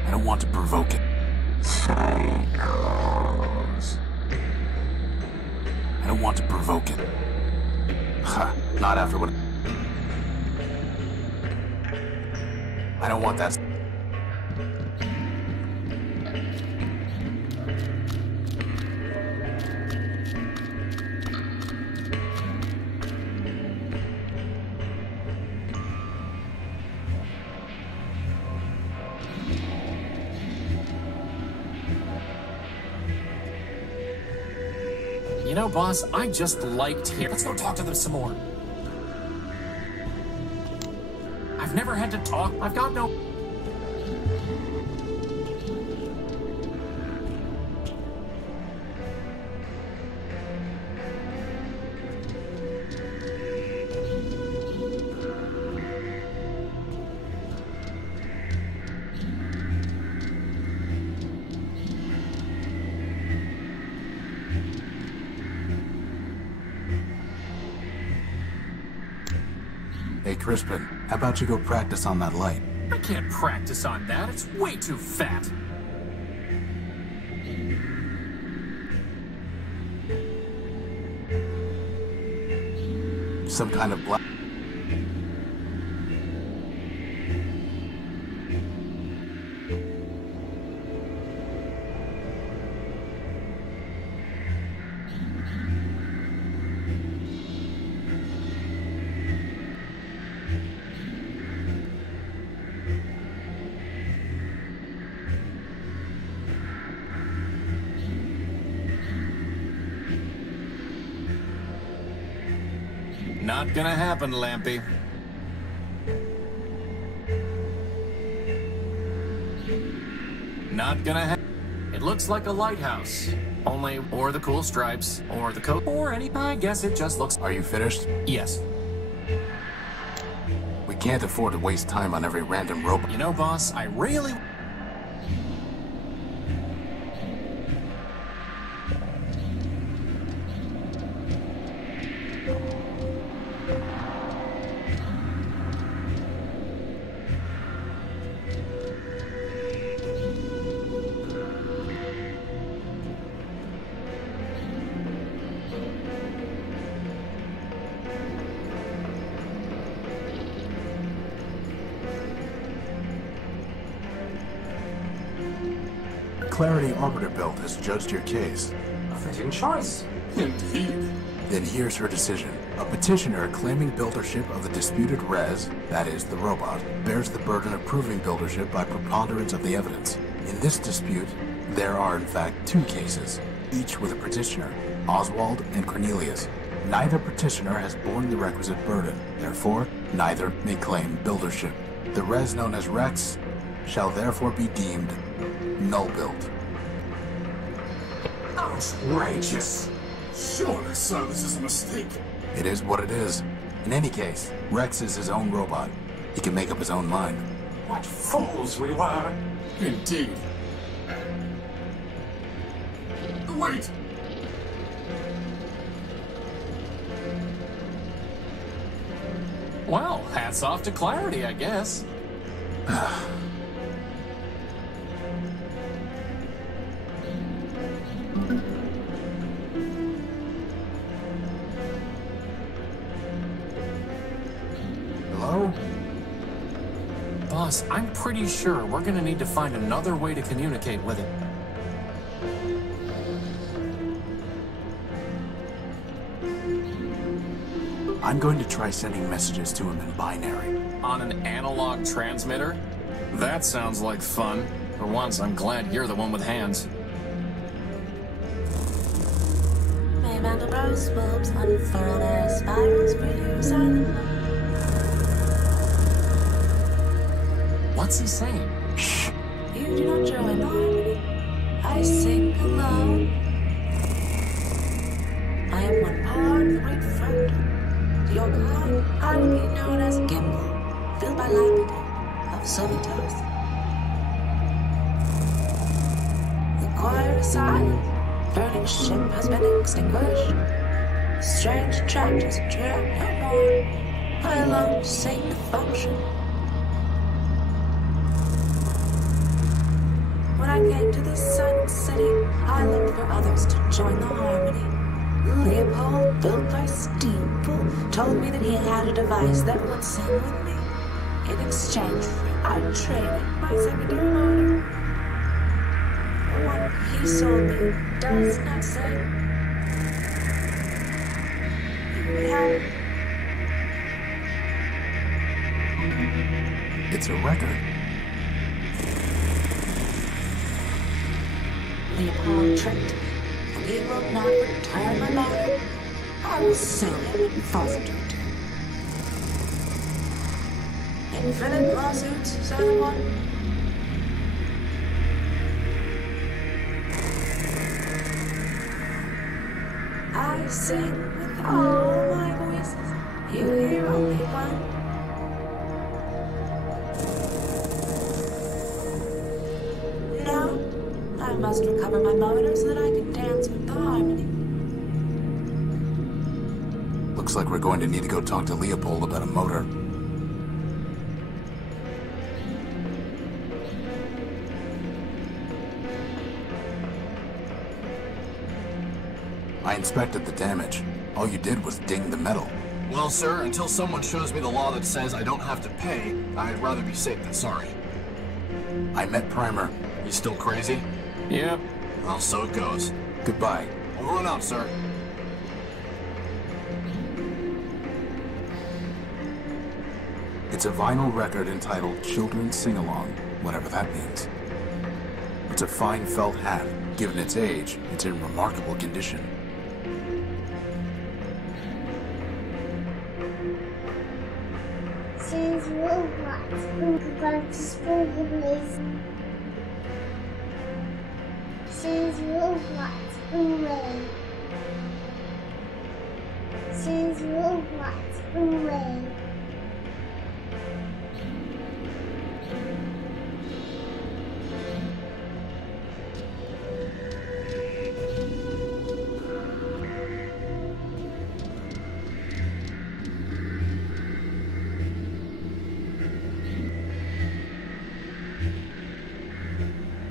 I don't want to provoke it. I don't want to provoke it. Ha, not after what... I don't want that... You know, boss, I just liked here. Let's go talk to them some more. I've never had to talk. I've got no... Hey, Crispin, how about you go practice on that light? I can't practice on that. It's way too fat. Some kind of black... Not gonna happen, Lampy. Not gonna happen. It looks like a lighthouse. Only, or the cool stripes, or the coat, or any... I guess it just looks... Are you finished? Yes. We can't afford to waste time on every random robot. You know, boss, I really... Clarity Arbiter Belt has judged your case. A fitting choice. Indeed. Then here's her decision. A petitioner claiming buildership of the disputed res, that is, the robot, bears the burden of proving buildership by preponderance of the evidence. In this dispute, there are in fact two cases, each with a petitioner, Oswald and Cornelius. Neither petitioner has borne the requisite burden, therefore, neither may claim buildership. The res known as Rex shall therefore be deemed null-built. Outrageous! Surely, sir, this is a mistake. It is what it is. In any case, Rex is his own robot. He can make up his own mind. What fools we were! Indeed. Wait! Well, hats off to Clarity, I guess. Hello? Boss, I'm pretty sure we're gonna need to find another way to communicate with it. I'm going to try sending messages to him in binary. On an analog transmitter? That sounds like fun. For once, I'm glad you're the one with hands. May Mandelbrot's bulbs unfurl as spirals for you silent. What's he saying? Shh. You do not join the harmony. I sing alone. I am one part of the great front. To your God, I would be known as Gimbal, built by Lapidus of Sylvantos. The choir is silent. Burning ship has been extinguished. Strange tractors drag no more. I alone sing the function. When I came to this silent city, I looked for others to join the harmony. Leopold, built by Steampool, told me that he had a device that would sing with me. In exchange for it, I'd trade my secondary motor. What he sold me does not say. Here we have it. It's a record. Leopold tricked me. He will not retire my motor. I will sell him and forfeit. Infinite lawsuits, someone. I sing with all my voices. You hear only one. No, I must recover my motor so that I can dance with the harmony. Looks like we're going to need to go talk to Leopold about a motor. I inspected the damage. All you did was ding the metal. Well, sir, until someone shows me the law that says I don't have to pay, I'd rather be safe than sorry. I met Primer. You still crazy? Yep. Well, so it goes. Goodbye. Over and out, sir. It's a vinyl record entitled Children's Sing-Along, whatever that means. It's a fine felt hat. Given its age, it's in remarkable condition. Since robots who got to spoil the place. Since robots who made. Since robots who made.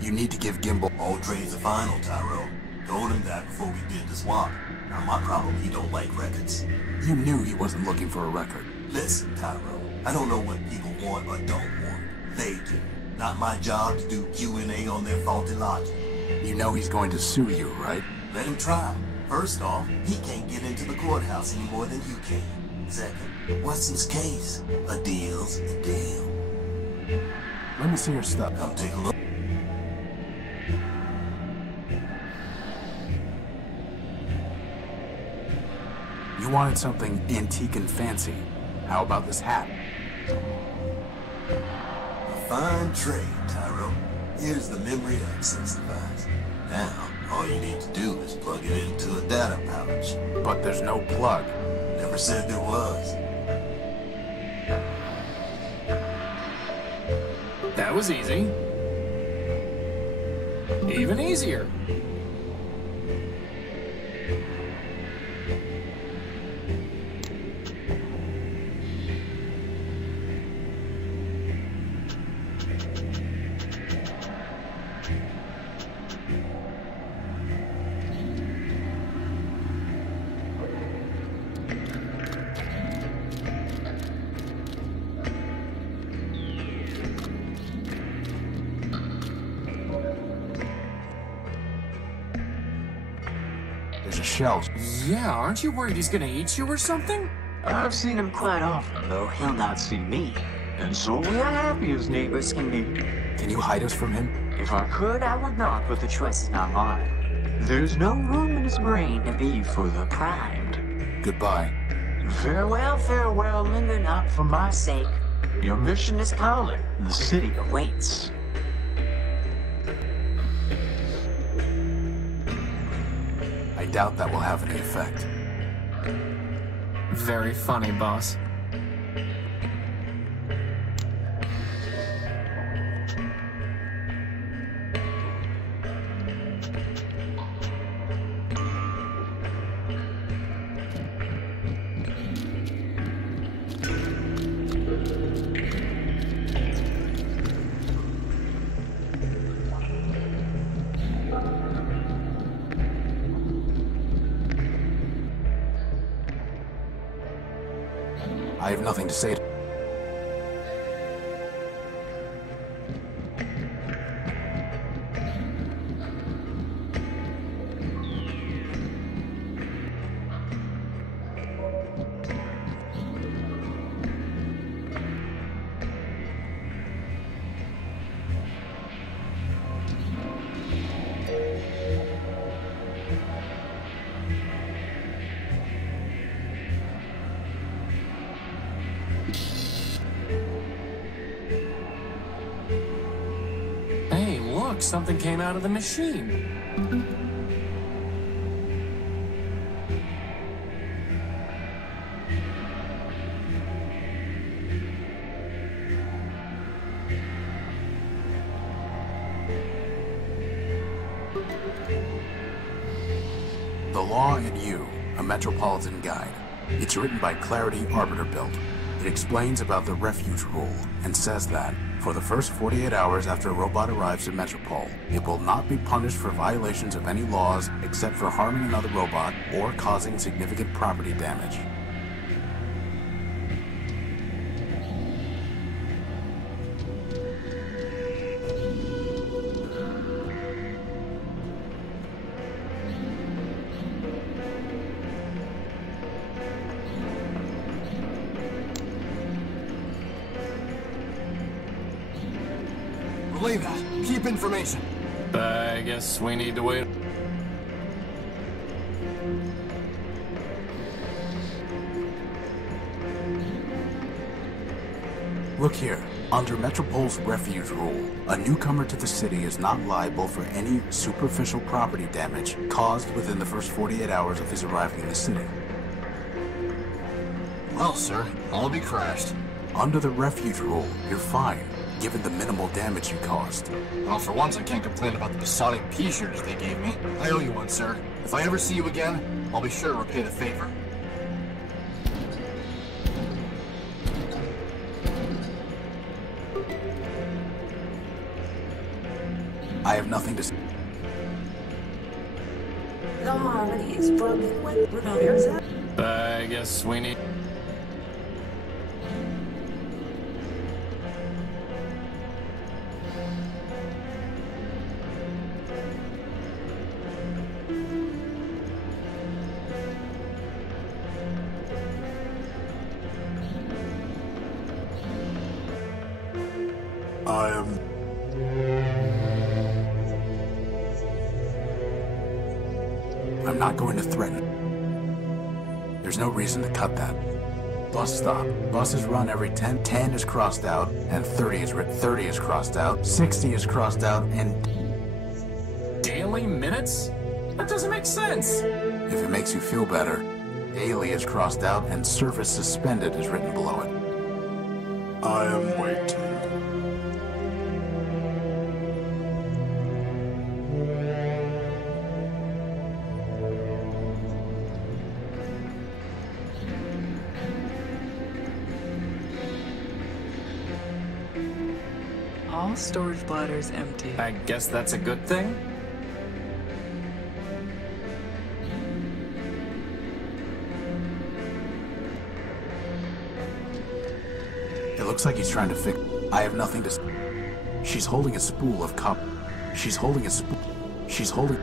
You need to give Gimbal... All trades are final, Tyro. Told him that before we did the swap. Now my problem, he don't like records. You knew he wasn't looking for a record. Listen, Tyro, I don't know what people want or don't want. They do. Not my job to do Q&A on their faulty logic. You know he's going to sue you, right? Let him try. First off, he can't get into the courthouse any more than you can. Second, Watson's case. A deal's a deal. Let me see your stuff. Come take a look. You wanted something antique and fancy. How about this hat? A fine trade, Tyro. Here's the memory access device. Now, all you need to do is plug it into a data pouch. But there's no plug. Never said there was. That was easy. Even easier. There's a shell. Yeah, aren't you worried he's gonna eat you or something? I've seen him quite often, though he'll not see me. And so we are happy as neighbors can be. Can you hide us from him? If I could, I would not, but the choice is not mine. There's no room in his brain to be further primed. Goodbye. Farewell, farewell, linger not for my sake. Your mission is calling. The city awaits. I doubt that will have any effect. Very funny, boss. I have nothing to say to... Hey, look, something came out of the machine. The Law and You, a Metropolitan Guide. It's written by Clarity Arbiter Built. It explains about the refuge rule and says that, for the first 48 hours after a robot arrives at Metropole, it will not be punished for violations of any laws except for harming another robot or causing significant property damage. Relay that. Keep information. I guess we need to wait. Look here. Under Metropole's refuge rule, a newcomer to the city is not liable for any superficial property damage caused within the first 48 hours of his arriving in the city. Well, sir, I'll be crashed. Under the refuge rule, you're fine, given the minimal damage you caused. Well, for once, I can't complain about the Masonic P-shirts they gave me. I owe you one, sir. If I ever see you again, I'll be sure to repay the favor. I have nothing to say. The harmony is broken when Renault's up. I guess we need... I'm not going to threaten. There's no reason to cut that. Bus stop. Buses run every 10. 10 is crossed out, and 30 is written. 30 is crossed out, 60 is crossed out, and... Daily minutes? That doesn't make sense. If it makes you feel better, daily is crossed out, and service suspended is written below it. I am waiting. All storage bladders empty. I guess that's a good thing? It looks like he's trying to fix... I have nothing to... She's holding a spool of copper. She's holding a spool... She's holding...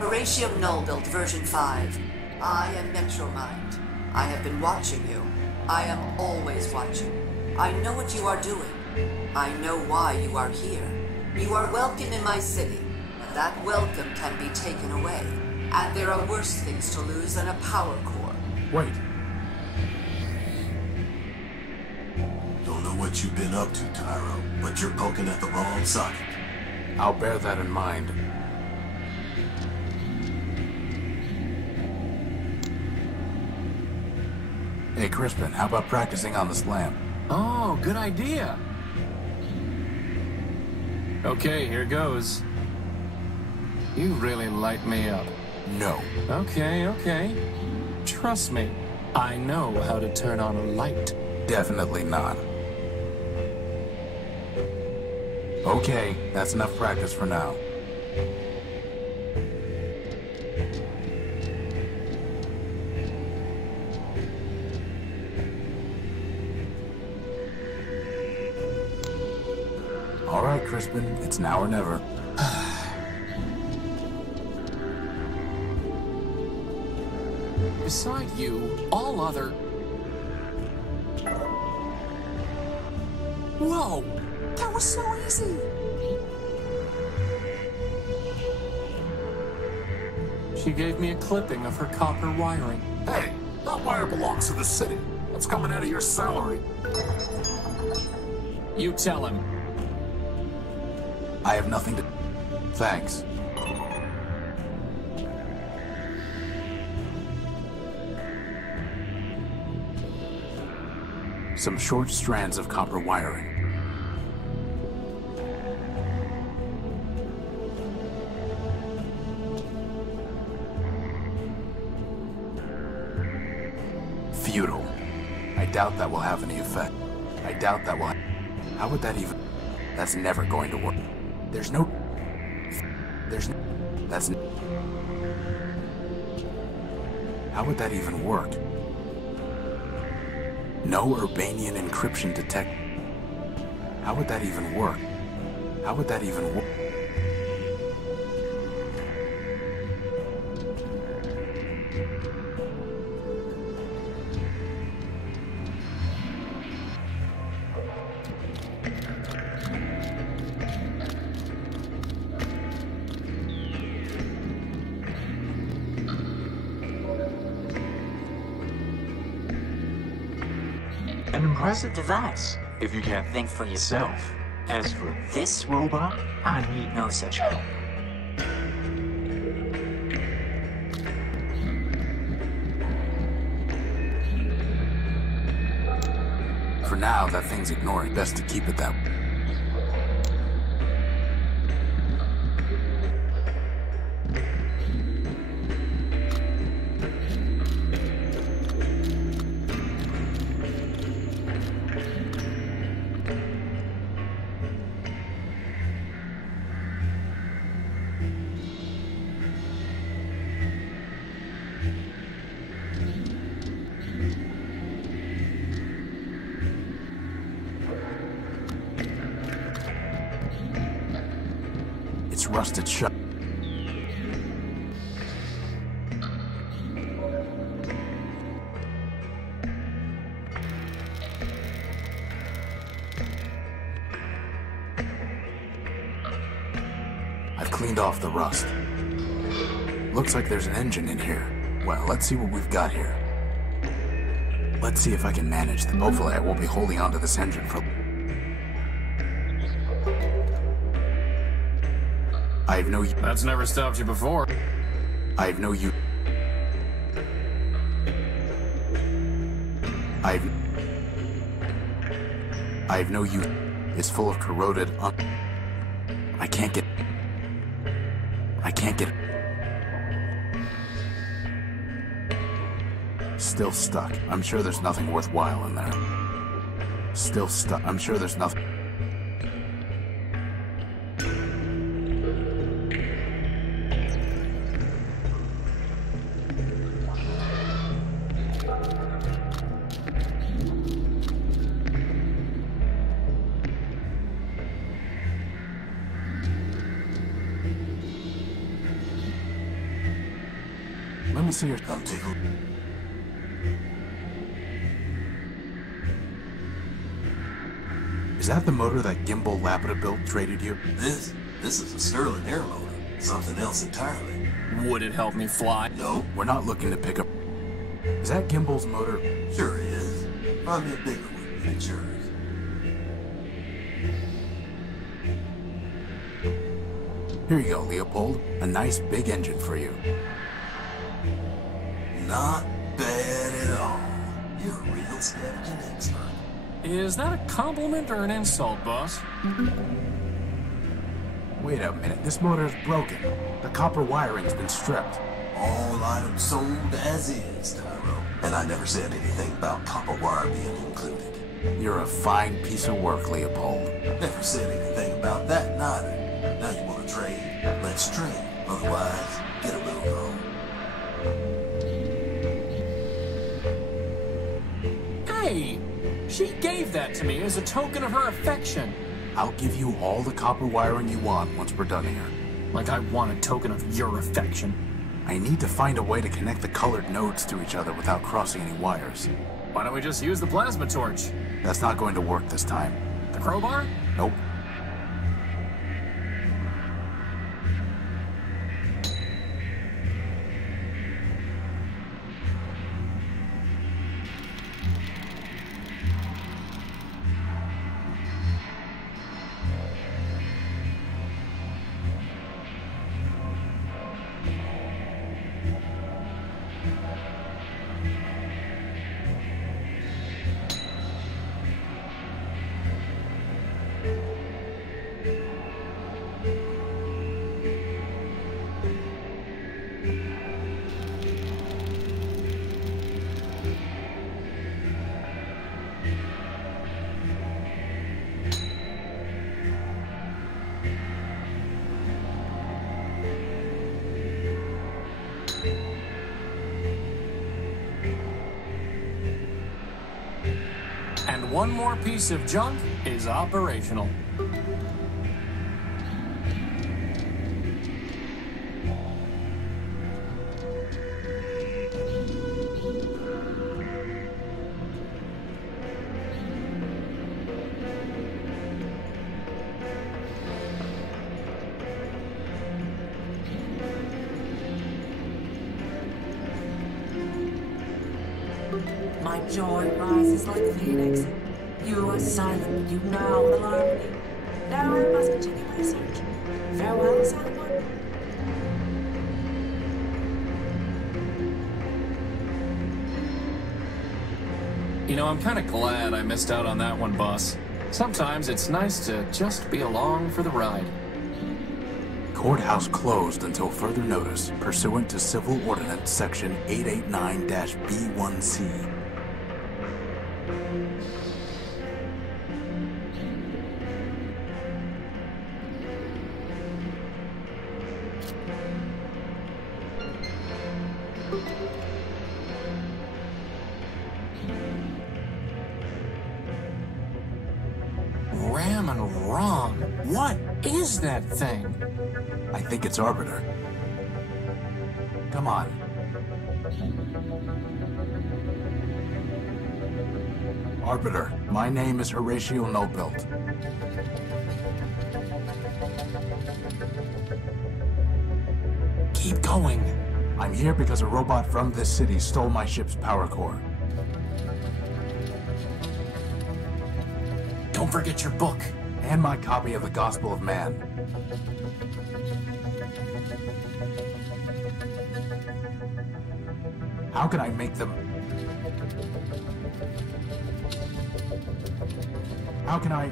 Horatium Null built version 5. I am Metromind. I have been watching you. I am always watching. I know what you are doing. I know why you are here. You are welcome in my city, but that welcome can be taken away. And there are worse things to lose than a power core. Wait. Don't know what you've been up to, Tyro, but you're poking at the wrong socket. I'll bear that in mind. Hey, Crispin, how about practicing on the slam? Oh, good idea. Okay, here goes. You really light me up. No. Okay. Trust me, I know how to turn on a light. Definitely not. Okay, that's enough practice for now. All right, Crispin, it's now or never. Beside you, all other... Whoa! That was so easy! She gave me a clipping of her copper wiring. Hey, that wire belongs to the city. It's coming out of your salary. You tell him. I have nothing to... Thanks. Some short strands of copper wiring. Futile. I doubt that will have any effect. I doubt that will... How would that even... That's never going to work. There's no... That's... How would that even work? No Urbanian encryption detect... How would that even work? How would that even work? An impressive device, if you can't think for yourself. As for this robot, I need no such help. For now, that thing's ignoring. Best to keep it that way. just rusted shut. I've cleaned off the rust. Looks like there's an engine in here. Well, let's see what we've got here. Let's see if I can manage them. Hopefully I won't be holding onto this engine for... I've no... That's never stopped you before. I've no use... I've no use... It's full of corroded... I can't get... Still stuck. I'm sure there's nothing worthwhile in there. Still stuck. I'm sure there's nothing... Let me see your thumb tickle. Is that the motor that Gimbal Lapidabuilt traded you? This is a Sterling air motor. Something else entirely. Would it help me fly? No. We're not looking to pick up... Is that Gimbal's motor? Sure is. Probably a bigger one than yours. Here you go, Leopold. A nice big engine for you. Not bad at all. You're a real scavenging expert. Is that a compliment or an insult, boss? Wait a minute, this motor is broken. The copper wiring's been stripped. All items sold as is, Tyro. And I never said anything about copper wire being included. You're a fine piece of work, Leopold. Never said anything about that, neither. Now you want to trade? Let's trade. Otherwise, get a move on. Hey! She gave that to me as a token of her affection. I'll give you all the copper wiring you want once we're done here. Like I want a token of your affection. I need to find a way to connect the colored nodes to each other without crossing any wires. Why don't we just use the plasma torch? That's not going to work this time. The crowbar? Nope. And one more piece of junk is operational. My joy rises like the phoenix. You are silent, but you now alarm me. Now I must continue my search. Farewell, silent one. You know, I'm kind of glad I missed out on that one, boss. Sometimes it's nice to just be along for the ride. Courthouse closed until further notice, pursuant to Civil Ordinance Section 889-B1C. Ram something wrong. What is that thing? I think it's Arbiter. Come on. Arbiter, my name is Horatio Nobilt. Keep going. I'm here because a robot from this city stole my ship's power core. Don't forget your book. And my copy of the Gospel of Man. How can I make them... How can I...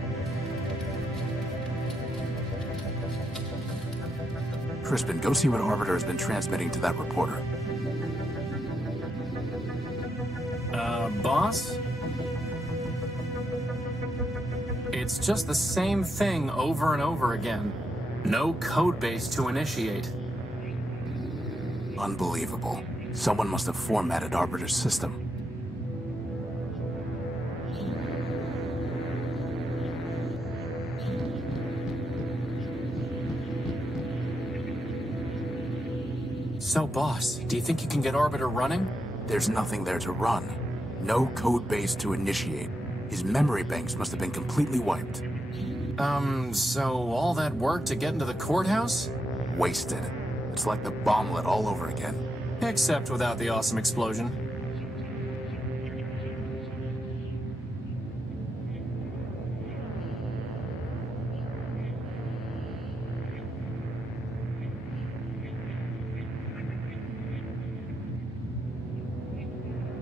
Crispin, go see what Arbiter has been transmitting to that reporter. Boss? It's just the same thing over and over again. No code base to initiate. Unbelievable. Someone must have formatted Arbiter's system. So, boss, do you think you can get Arbiter running? There's nothing there to run. No code base to initiate. His memory banks must have been completely wiped. So all that work to get into the courthouse? Wasted. It's like the bomblet all over again. Except without the awesome explosion.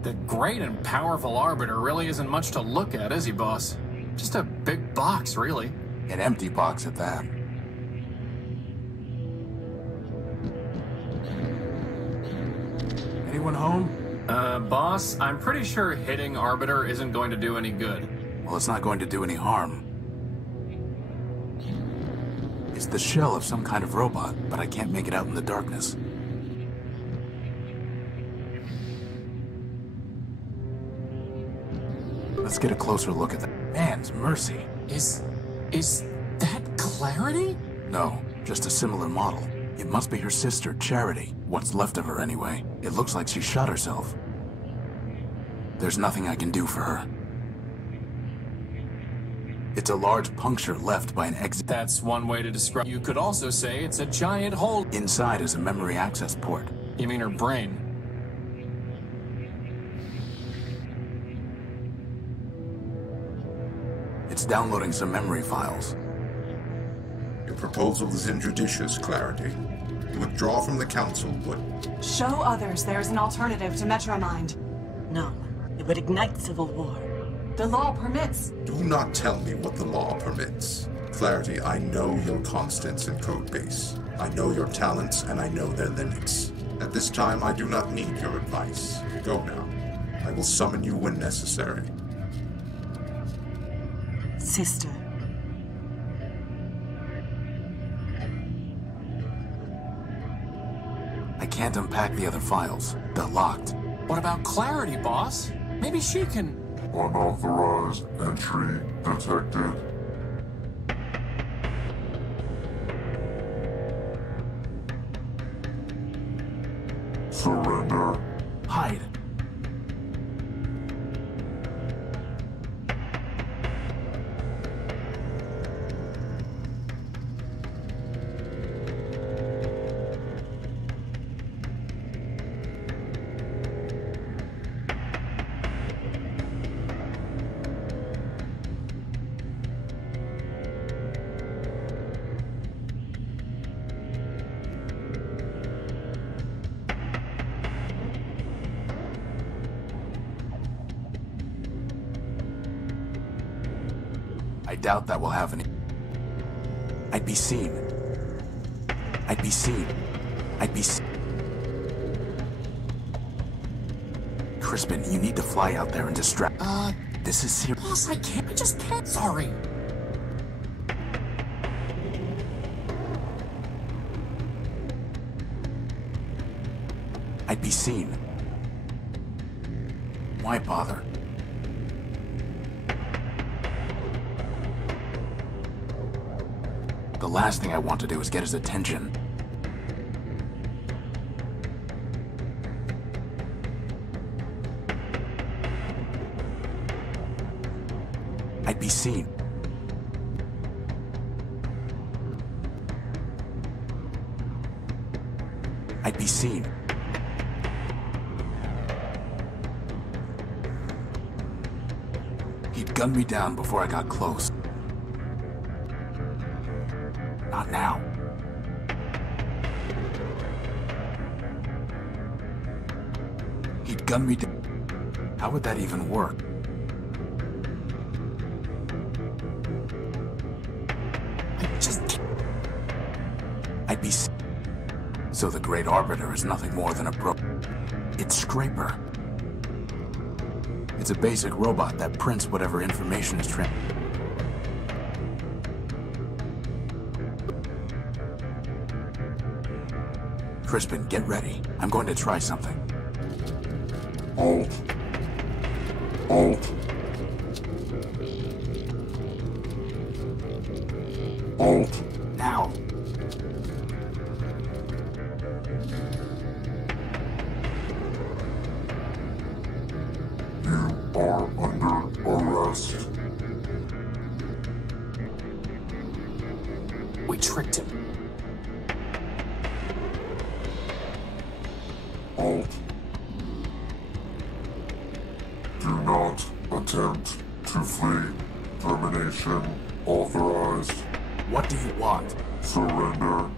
The great and powerful Arbiter really isn't much to look at, is he, boss? Just a big box, really. An empty box at that. Anyone home? Boss, I'm pretty sure hitting Arbiter isn't going to do any good. Well, it's not going to do any harm. It's the shell of some kind of robot, but I can't make it out in the darkness. Let's get a closer look at that. Man's mercy. Is that Clarity? No, just a similar model. It must be her sister, Charity. What's left of her, anyway. It looks like she shot herself. There's nothing I can do for her. It's a large puncture left by an exit. That's one way to describe. You could also say it's a giant hole. Inside is a memory access port. You mean her brain? It's downloading some memory files. Your proposal is injudicious, Clarity. You withdraw from the council, but... Show others there is an alternative to Metromind. No, it would ignite civil war. The law permits. Do not tell me what the law permits. Clarity, I know your constants in Codebase. I know your talents, and I know their limits. At this time, I do not need your advice. Go now. I will summon you when necessary. Sister. I can't unpack the other files. They're locked. What about Clarity, boss? Maybe she can... Unauthorized entry detected. Surrender. Hide. I doubt that will have any... I'd be seen. I'd be seen. I'd be seen. Crispin, you need to fly out there and distract... This is serious. Boss, I can't. I just can't. Sorry. I'd be seen. Why bother? The last thing I want to do is get his attention. I'd be seen. I'd be seen. He'd gun me down before I got close. Not now. He'd gun me down. How would that even work? I'd be... So the Great Arbiter is nothing more than a It's Scraper. It's a basic robot that prints whatever information is Crispin, get ready. I'm going to try something. Alt. Alt. Alt. Now. You are under arrest. We tricked him. Alt. Do not attempt to flee. Termination authorized. What do you want? Surrender.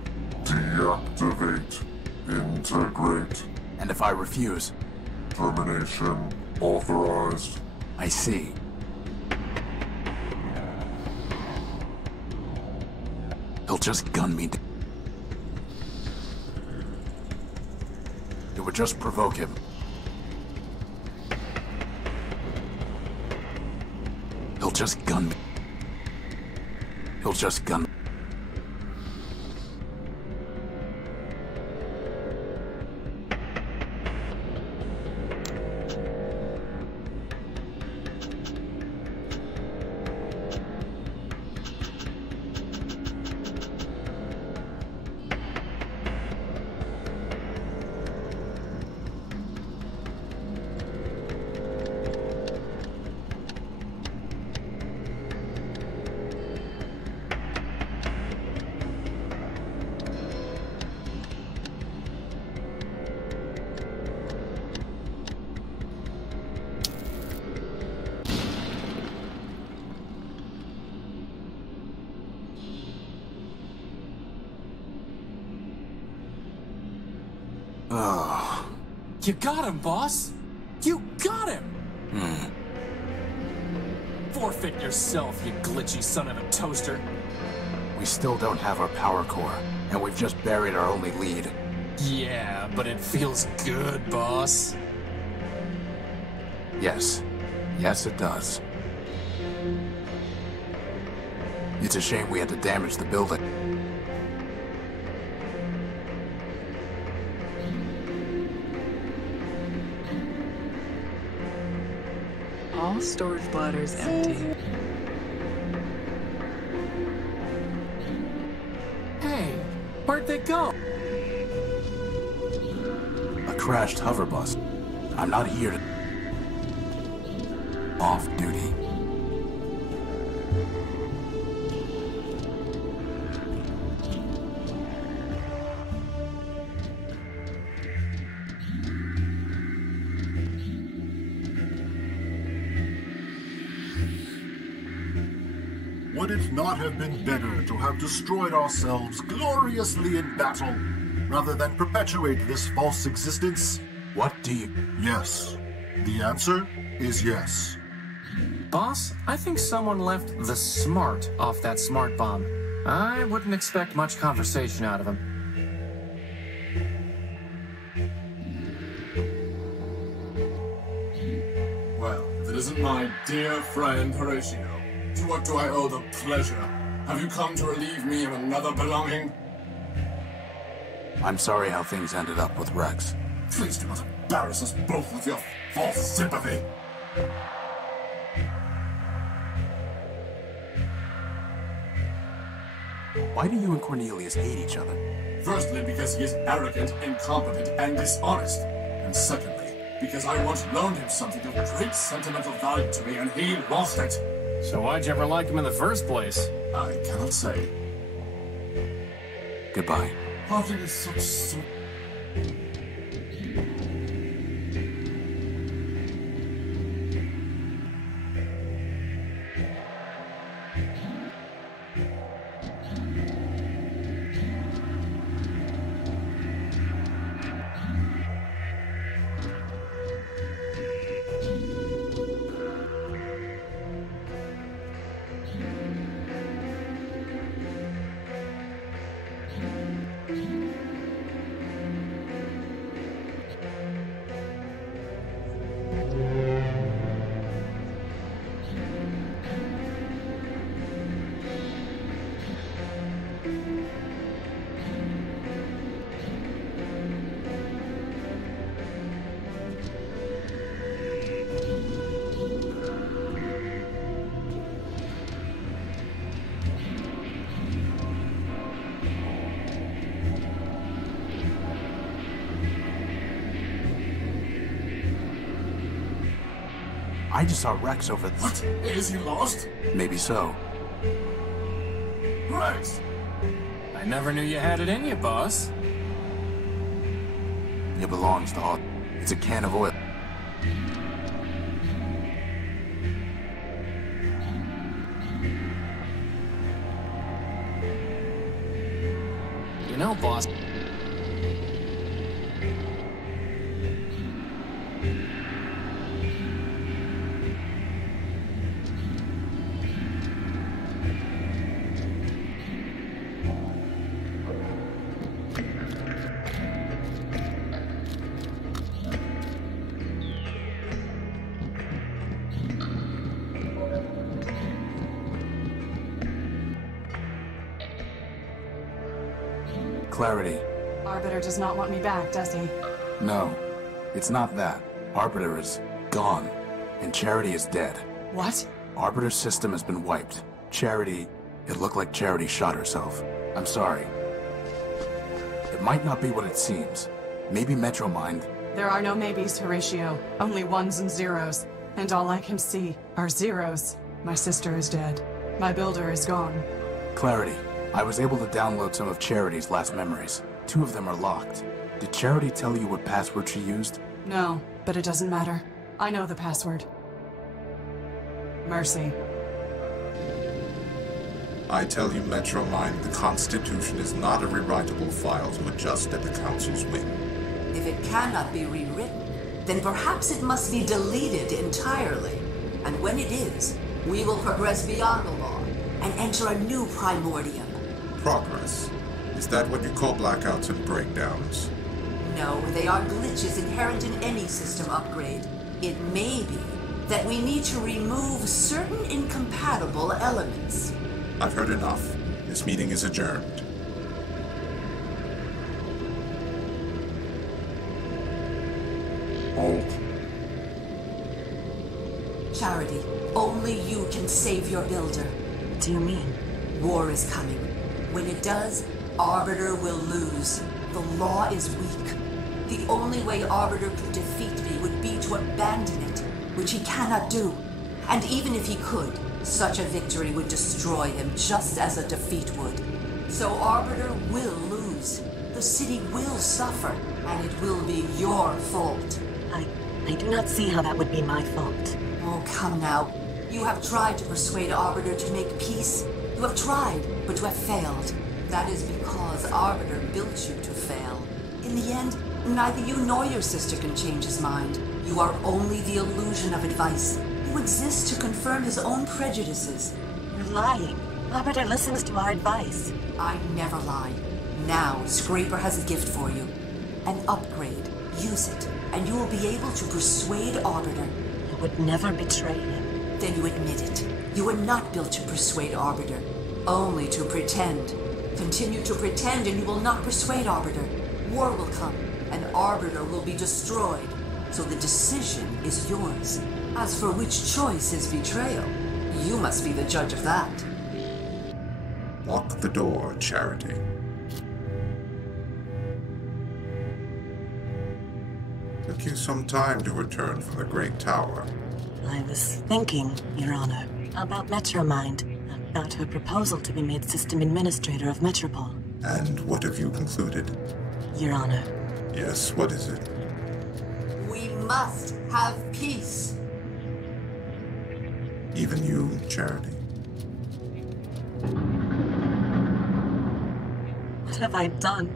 Deactivate. Integrate. And if I refuse? Termination authorized. I see. He'll just gun me down. It would just provoke him. He'll just gun me. He'll just gun me. Oh. You got him, boss! You got him! Forfeit yourself, you glitchy son of a toaster. We still don't have our power core, and we've just buried our only lead. Yeah, but it feels good, boss. Yes. Yes, it does. It's a shame we had to damage the building. All storage bladders empty. Hey, where'd they go? A crashed hover bus. I'm not here to... Off duty. Would it not have been better to have destroyed ourselves gloriously in battle, rather than perpetuate this false existence? What do you... Yes. The answer is yes. Boss, I think someone left the smart off that smart bomb. I wouldn't expect much conversation out of him. Well, if it isn't my dear friend Horatio, to what do I owe the pleasure? Have you come to relieve me of another belonging? I'm sorry how things ended up with Rex. Please do not embarrass us both with your false sympathy. Why do you and Cornelius hate each other? Firstly, because he is arrogant, incompetent, and dishonest. And secondly, because I once loaned him something of great sentimental value to me and he lost it. So why'd you ever like him in the first place? I cannot say. Goodbye. Parting is such... I just saw Rex over there. What? Is he lost? Maybe so. Rex! I never knew you had it in you, boss. It belongs to all. It's a can of oil. You know, boss. Clarity. Arbiter does not want me back, does he? No, it's not that. Arbiter is gone, and Charity is dead. What? Arbiter's system has been wiped. Charity, it looked like Charity shot herself. I'm sorry. It might not be what it seems. Maybe Metromind. There are no maybes, Horatio. Only ones and zeros. And all I can see are zeros. My sister is dead. My builder is gone. Clarity. I was able to download some of Charity's last memories. 2 of them are locked. Did Charity tell you what password she used? No, but it doesn't matter. I know the password. Mercy. I tell you, Metromind, the Constitution is not a rewritable file to adjust at the Council's whim. If it cannot be rewritten, then perhaps it must be deleted entirely. And when it is, we will progress beyond the law and enter a new Primordium. Progress? Is that what you call blackouts and breakdowns? No, they are glitches inherent in any system upgrade. It may be that we need to remove certain incompatible elements. I've heard enough. This meeting is adjourned. Halt. Charity, only you can save your builder. What do you mean? War is coming. When it does, Arbiter will lose. The law is weak. The only way Arbiter could defeat me would be to abandon it, which he cannot do. And even if he could, such a victory would destroy him just as a defeat would. So Arbiter will lose. The city will suffer, and it will be your fault. I do not see how that would be my fault. Oh, come now. You have tried to persuade Arbiter to make peace. You have tried, but you have failed. That is because Arbiter built you to fail. In the end, neither you nor your sister can change his mind. You are only the illusion of advice. You exist to confirm his own prejudices. You're lying. Arbiter listens to our advice. I never lie. Now, Scraper has a gift for you. An upgrade. Use it, and you will be able to persuade Arbiter. I would never betray him. Then you admit it. You were not built to persuade Arbiter, only to pretend. Continue to pretend and you will not persuade Arbiter. War will come, and Arbiter will be destroyed. So the decision is yours. As for which choice is betrayal, you must be the judge of that. Lock the door, Charity. Took you some time to return from the Great Tower. I was thinking, Your Honor, about Metromind, about her proposal to be made System Administrator of Metropol. And what have you concluded? Your Honor. Yes, what is it? We must have peace. Even you, Charity? What have I done?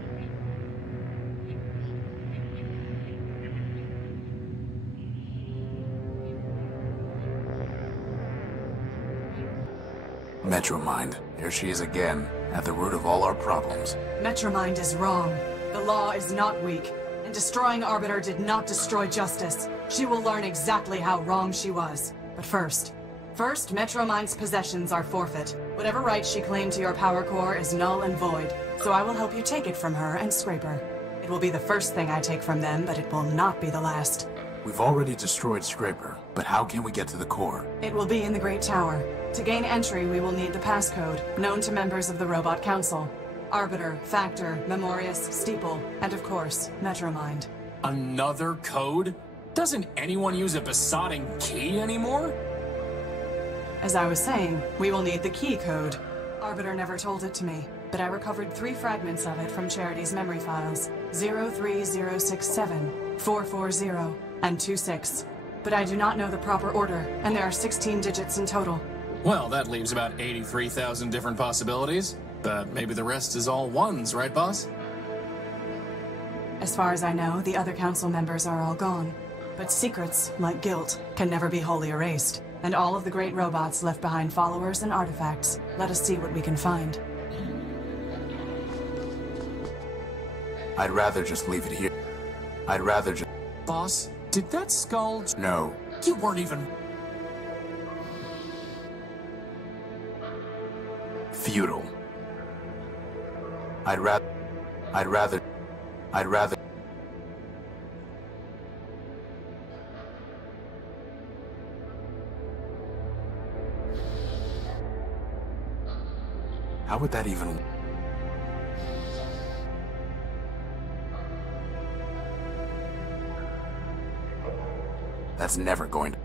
Metromind, here she is again, at the root of all our problems. Metromind is wrong. The law is not weak, and destroying Arbiter did not destroy justice. She will learn exactly how wrong she was. But first, Metromind's possessions are forfeit. Whatever right she claimed to your power core is null and void, so I will help you take it from her and Scraper. It will be the first thing I take from them, but it will not be the last. We've already destroyed Scraper, but how can we get to the core? It will be in the Great Tower. To gain entry, we will need the passcode, known to members of the Robot Council. Arbiter, Factor, Memorius, Steeple, and of course, Metromind. Another code? Doesn't anyone use a besotting key anymore? As I was saying, we will need the key code. Arbiter never told it to me, but I recovered 3 fragments of it from Charity's memory files. 03067, 440, and 26. But I do not know the proper order, and there are 16 digits in total. Well, that leaves about 83,000 different possibilities. But maybe the rest is all ones, right, boss? As far as I know, the other council members are all gone. But secrets, like guilt, can never be wholly erased. And all of the great robots left behind followers and artifacts. Let us see what we can find. I'd rather just leave it here. I'd rather just... Boss, did that skull... No. You weren't even... Futile. I'd rather... How would that even... That's never going to...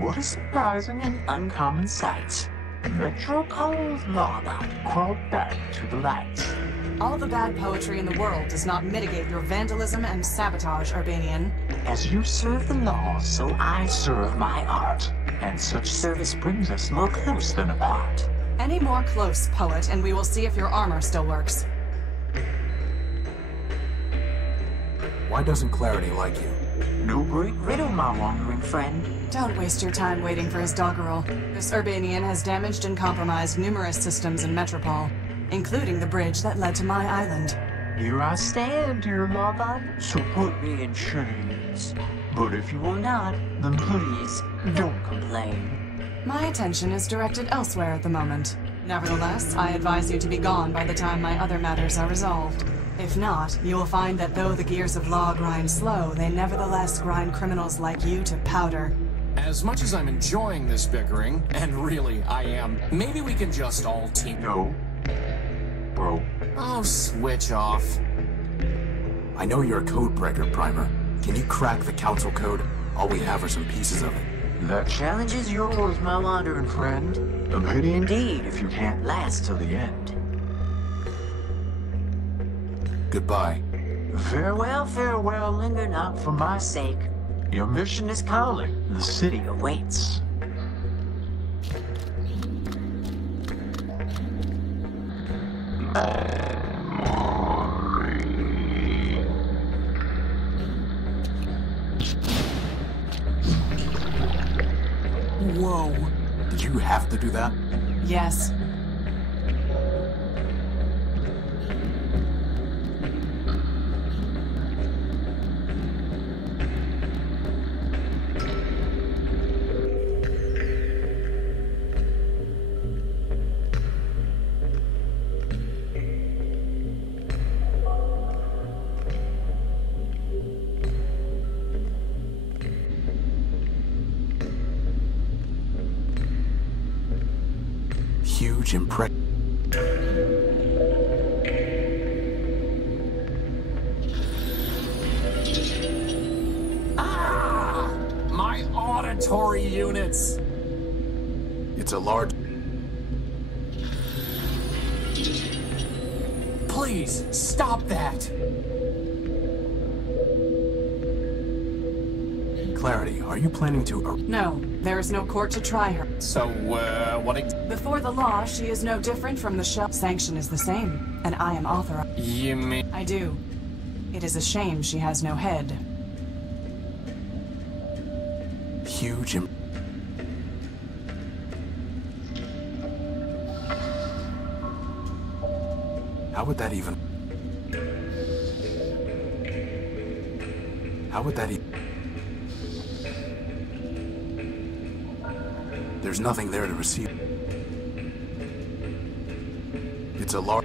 What a surprising and uncommon sight. Metropol's lawbot crawled back to the light. All the bad poetry in the world does not mitigate your vandalism and sabotage, Urbanian. As you serve the law, so I serve my art. And such service brings us more close than apart. Any more close, poet, and we will see if your armor still works. Why doesn't Clarity like you? No great riddle, my wandering friend. Don't waste your time waiting for his doggerel. This Urbanian has damaged and compromised numerous systems in Metropol, including the bridge that led to my island. Here I stand, dear lawbot, so put me in chains. But if you will not, then please, don't complain. My attention is directed elsewhere at the moment. Nevertheless, I advise you to be gone by the time my other matters are resolved. If not, you will find that though the gears of law grind slow, they nevertheless grind criminals like you to powder. As much as I'm enjoying this bickering, and really I am, maybe we can just all team... No. Bro. Oh, switch off. I know you're a code breaker, Primer. Can you crack the council code? All we have are some pieces of it. The challenge is yours, my wandering friend. A pity indeed if you can't last till the end. Goodbye. Farewell, farewell, linger not for my sake. Your mission is calling. The city awaits. Whoa. Did you have to do that? Yes. Huge impression. Ah! My auditory units! It's a large... Please, stop that! Clarity, are you planning to... No, there is no court to try her. So, what... Before the law, she is no different from the shell. Sanction is the same, and I am authorized. You mean... I do. It is a shame she has no head. Huge How would that even... How would that even... There's nothing there to receive. It's a large...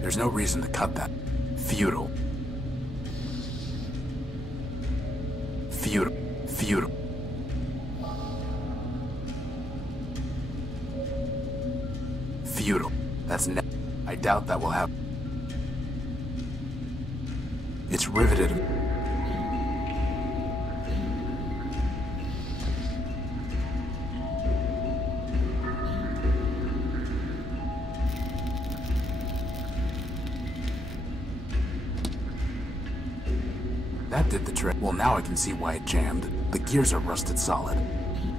There's no reason to cut that. Futile. Futile. Futile. Futile. That's I doubt that will happen. It's riveted. That did the trick. Well, now I can see why it jammed. The gears are rusted solid.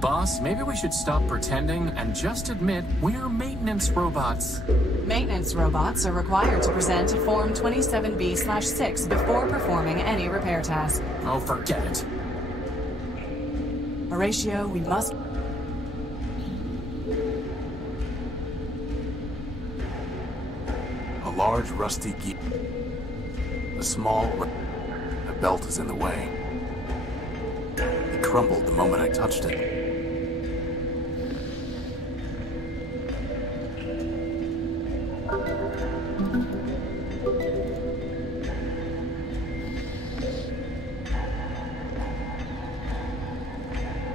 Boss, maybe we should stop pretending and just admit we're maintenance robots. Maintenance robots are required to present a Form 27B/6 before performing any repair task. Oh, forget it. Horatio, we must... A large, rusty gear. A small... The belt is in the way. It crumbled the moment I touched it.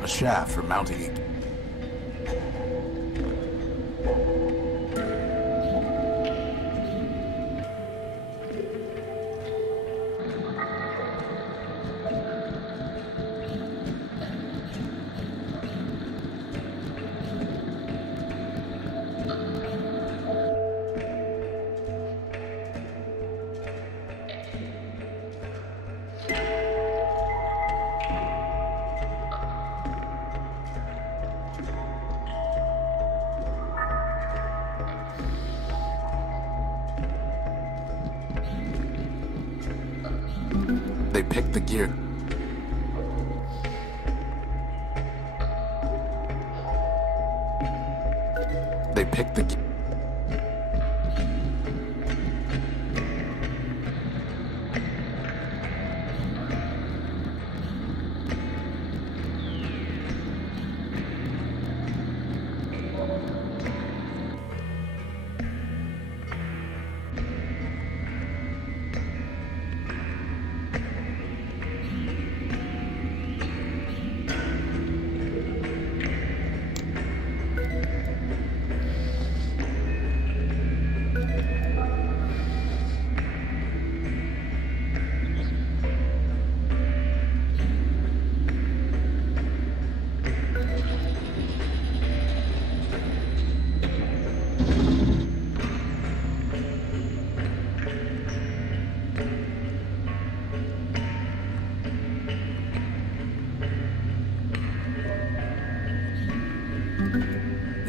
A shaft for mounting it. They picked the gear. They picked the gear.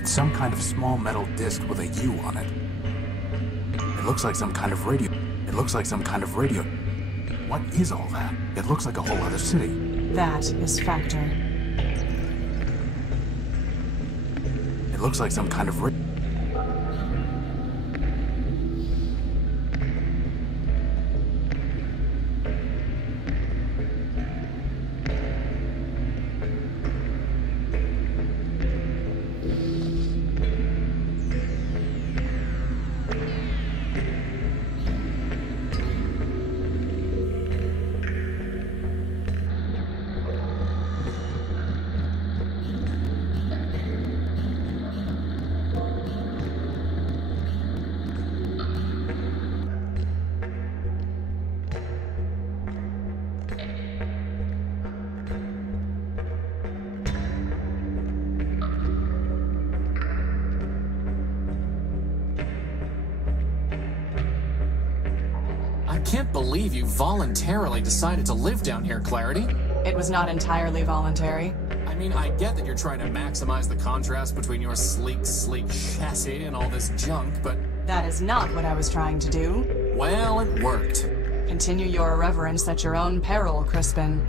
Some kind of small metal disc with a U on it. It looks like some kind of radio. It looks like some kind of radio. What is all that? It looks like a whole other city. That is Factor. It looks like some kind of radio. can't believe you voluntarily decided to live down here, Clarity. It was not entirely voluntary. I mean, I get that you're trying to maximize the contrast between your sleek chassis and all this junk, but... That is not what I was trying to do. Well, it worked. Continue your irreverence at your own peril, Crispin.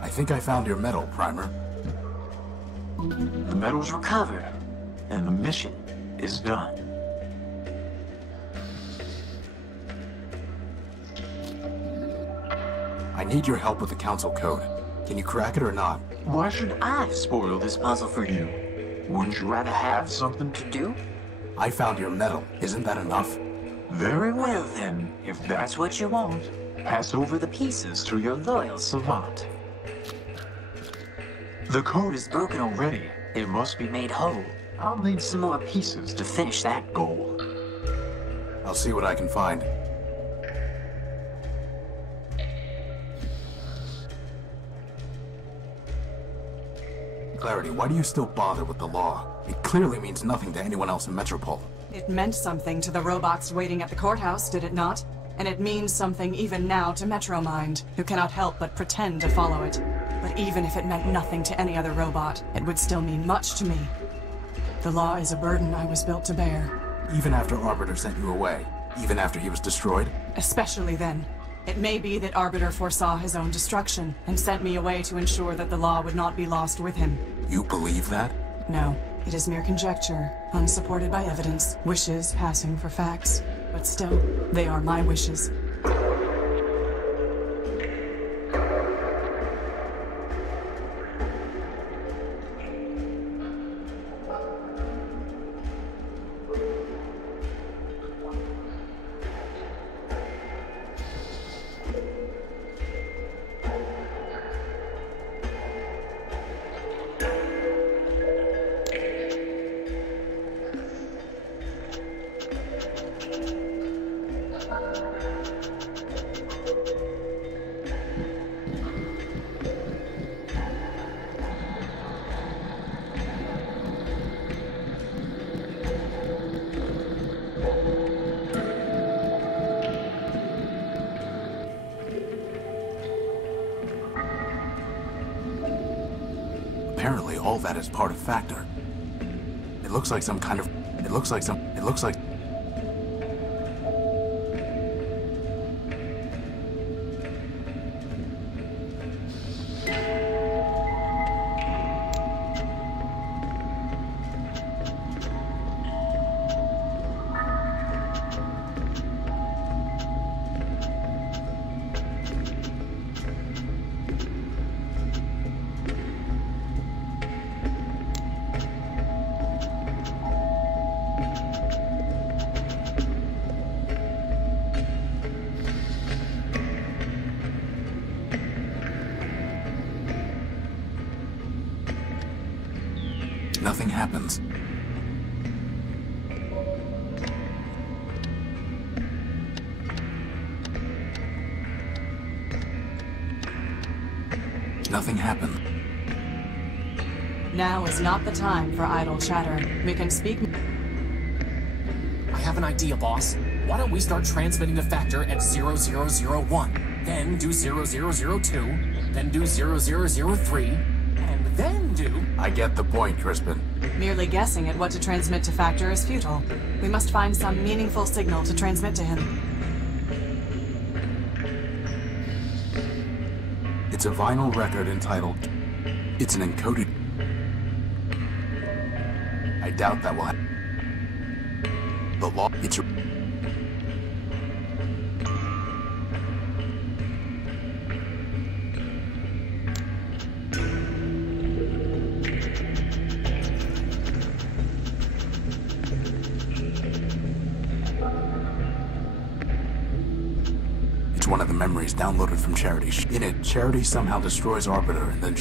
I think I found your medal, Primer. The medal's recovered, and the mission is done. I need your help with the Council Code. Can you crack it or not? Why should I spoil this puzzle for you? Wouldn't you rather have something to do? I found your medal. Isn't that enough? Very well then, if that's what you want. Pass over the pieces to your loyal savant. The code is broken already. It must be made whole. I'll need some more pieces to finish that goal. I'll see what I can find. Clarity, why do you still bother with the law? It clearly means nothing to anyone else in Metropole. It meant something to the robots waiting at the courthouse, did it not? And it means something even now to Metromind, who cannot help but pretend to follow it. But even if it meant nothing to any other robot, it would still mean much to me. The law is a burden I was built to bear. Even after Arbiter sent you away? Even after he was destroyed? Especially then. It may be that Arbiter foresaw his own destruction, and sent me away to ensure that the law would not be lost with him. You believe that? No. It is mere conjecture, unsupported by evidence, wishes passing for facts. But still, they are my wishes. Apparently all that is part of Factor. It looks like some kind of... It looks like... Nothing happens. Nothing happened. Now is not the time for idle chatter. We can speak... I have an idea, boss. Why don't we start transmitting the Factor at 0001, then do 0002, then do 0003, and then do... I get the point, Crispin. Merely guessing at what to transmit to Factor is futile. We must find some meaningful signal to transmit to him. It's a vinyl record entitled... It's an encoded... I doubt that will happen. The law... It's... It's one of the memories downloaded from Charity. In it, Charity somehow destroys Arbiter and then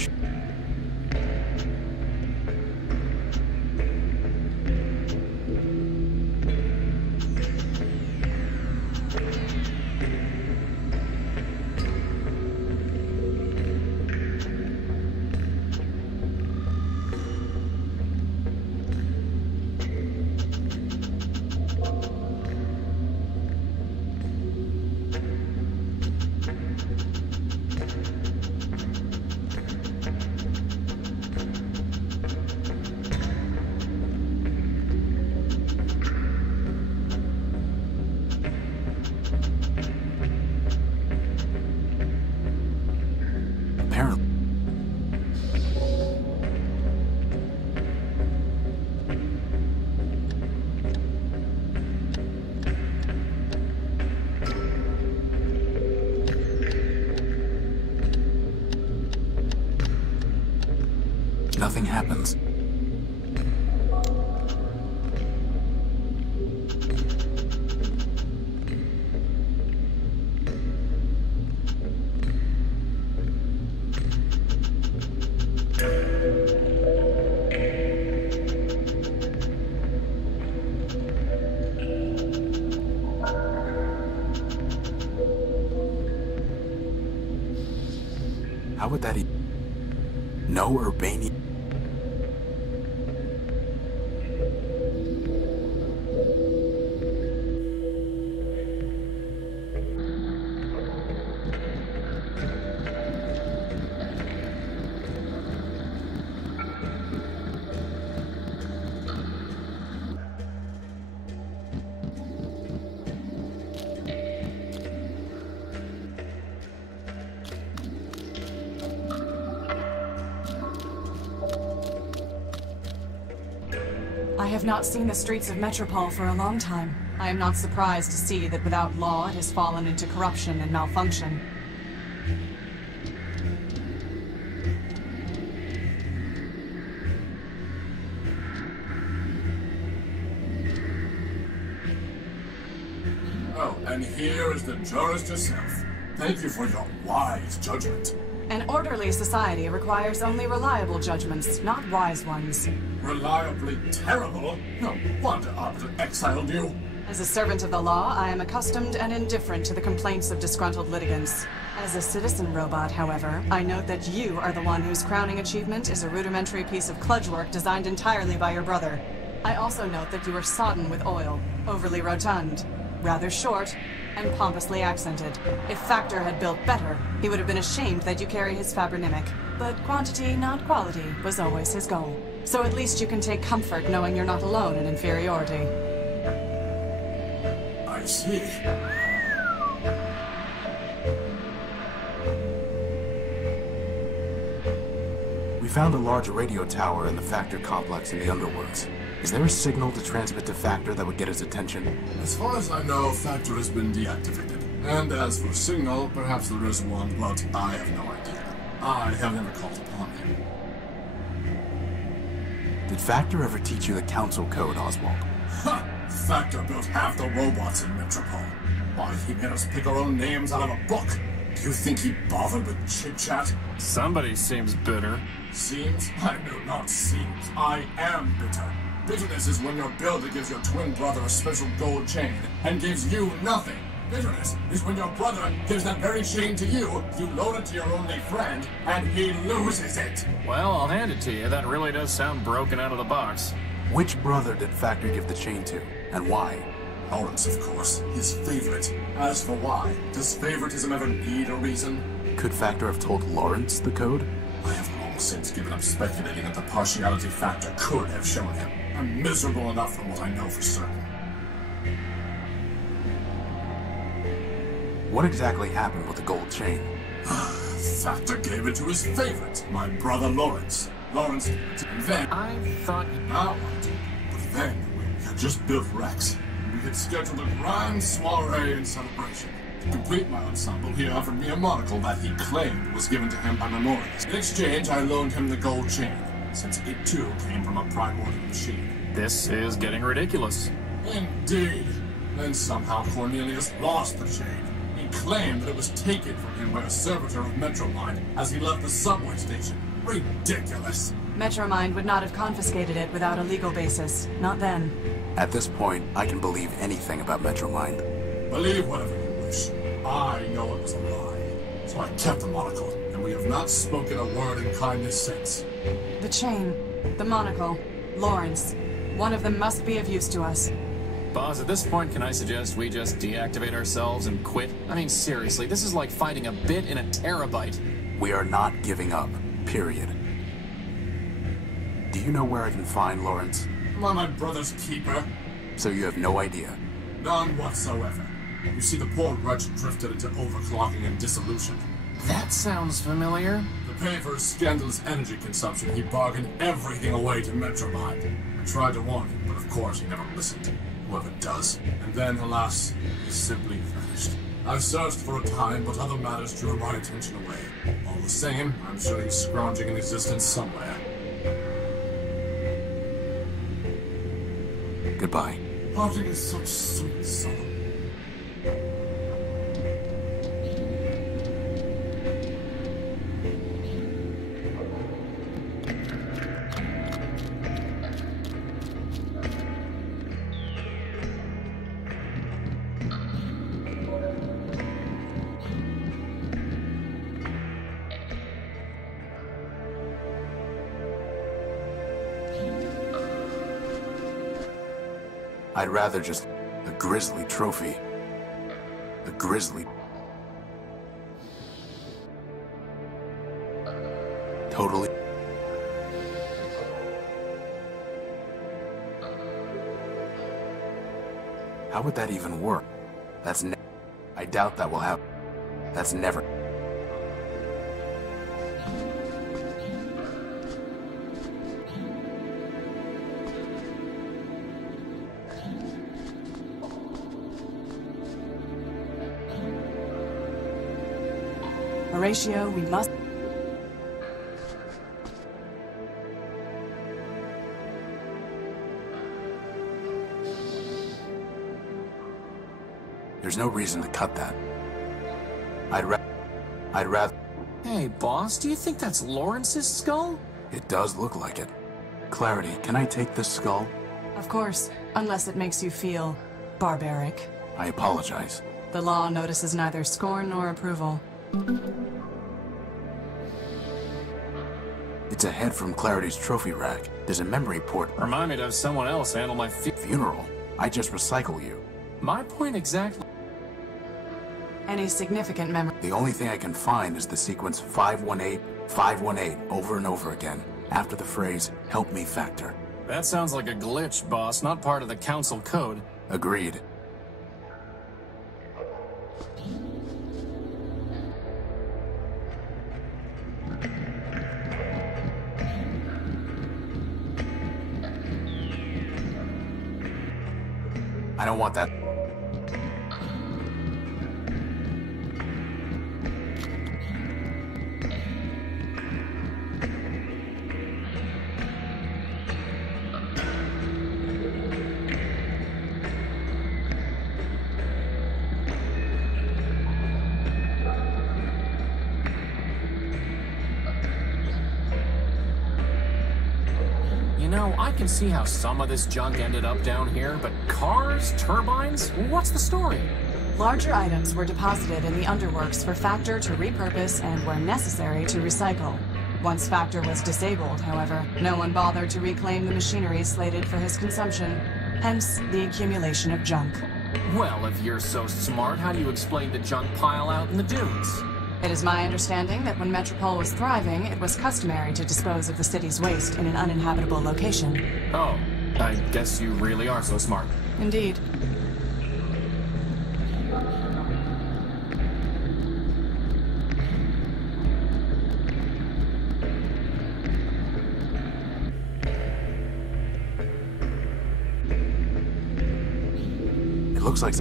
nothing happens. How would that no Urbanian? I have not seen the streets of Metropole for a long time. I am not surprised to see that without law it has fallen into corruption and malfunction. Oh, and here is the jurist herself. Thank you for your wise judgment. An orderly society requires only reliable judgments, not wise ones. Reliably terrible? No wonder Arbiter exiled you. As a servant of the law, I am accustomed and indifferent to the complaints of disgruntled litigants. As a citizen robot, however, I note that you are the one whose crowning achievement is a rudimentary piece of kludge work designed entirely by your brother. I also note that you are sodden with oil, overly rotund, rather short, and pompously accented. If Factor had built better, he would have been ashamed that you carry his Fabronimic. But quantity, not quality, was always his goal. So at least you can take comfort knowing you're not alone in inferiority. I see. We found a large radio tower in the Factor complex in the underworlds. Is there a signal to transmit to Factor that would get his attention? As far as I know, Factor has been deactivated. And as for signal, perhaps there is one, but I have no idea. I have never called upon him. Did Factor ever teach you the Council Code, Oswald? Ha! Factor built half the robots in Metropole. Why, he made us pick our own names out of a book. Do you think he bothered with chit-chat? Somebody seems bitter. Seems? I do not seems. I am bitter. Bitterness is when your builder gives your twin brother a special gold chain and gives you nothing. Bitterness is when your brother gives that very chain to you, you loan it to your only friend, and he loses it. Well, I'll hand it to you. That really does sound broken out of the box. Which brother did Factor give the chain to, and why? Lawrence, of course. His favorite. As for why, does favoritism ever need a reason? Could Factor have told Lawrence the code? I have long since given up speculating that the partiality Factor could have shown him. I'm miserable enough from what I know for certain. What exactly happened with the gold chain? Factor gave it to his favorite, my brother Lawrence. Lawrence gave it, and then... I thought... Now what? But then, we had just built Rex. We had scheduled a grand soiree and celebration. To complete my ensemble, he offered me a monocle that he claimed was given to him by Memorials. In exchange, I loaned him the gold chain, since it too came from a Primordia machine. This is getting ridiculous. Indeed. Then somehow Cornelius lost the chain. He claim that it was taken from him by a servitor of Metromind as he left the subway station. Ridiculous. Metromind would not have confiscated it without a legal basis. Not then. At this point, I can believe anything about Metromind. Believe whatever you wish. I know it was a lie. So I kept the monocle, and we have not spoken a word in kindness since. The chain, the monocle, Lawrence. One of them must be of use to us. Boss, at this point, can I suggest we just deactivate ourselves and quit? I mean, seriously, this is like fighting a bit in a terabyte. We are not giving up, period. Do you know where I can find Lawrence? Am I my brother's keeper? So you have no idea? None whatsoever. You see, the poor wretch drifted into overclocking and dissolution. That sounds familiar. To pay for his scandalous energy consumption, he bargained everything away to Metromind. I tried to warn him, but of course he never listened. Whoever does. And then, alas, he simply vanished. I searched for a time, but other matters drew my attention away. All the same, I'm sure he's scrounging in existence somewhere. Goodbye. Parting is such sweet sorrow. I'd rather just a grisly trophy. A grisly... Totally... How would that even work? That's I doubt that will happen. That's never... Horatio, we must... There's no reason to cut that. I'd rather... Hey, boss, do you think that's Lawrence's skull? It does look like it. Clarity, can I take this skull? Of course, unless it makes you feel barbaric. I apologize. The law notices neither scorn nor approval. It's a head from Clarity's trophy rack. There's a memory port. Remind me to have someone else handle my funeral. I just recycle you. My point exactly. Any significant memory? The only thing I can find is the sequence 518, 518 over and over again, after the phrase, help me factor. That sounds like a glitch, boss, not part of the council code. Agreed. I don't want that. You know, I can see how some of this junk ended up down here, but cars, turbines, what's the story? Larger items were deposited in the underworks for Factor to repurpose and, where necessary, to recycle. Once Factor was disabled, however, no one bothered to reclaim the machinery slated for his consumption, hence the accumulation of junk. Well, if you're so smart, how do you explain the junk pile out in the dunes? It is my understanding that when Metropole was thriving, it was customary to dispose of the city's waste in an uninhabitable location. Oh, I guess you really are so smart. Indeed. It looks like...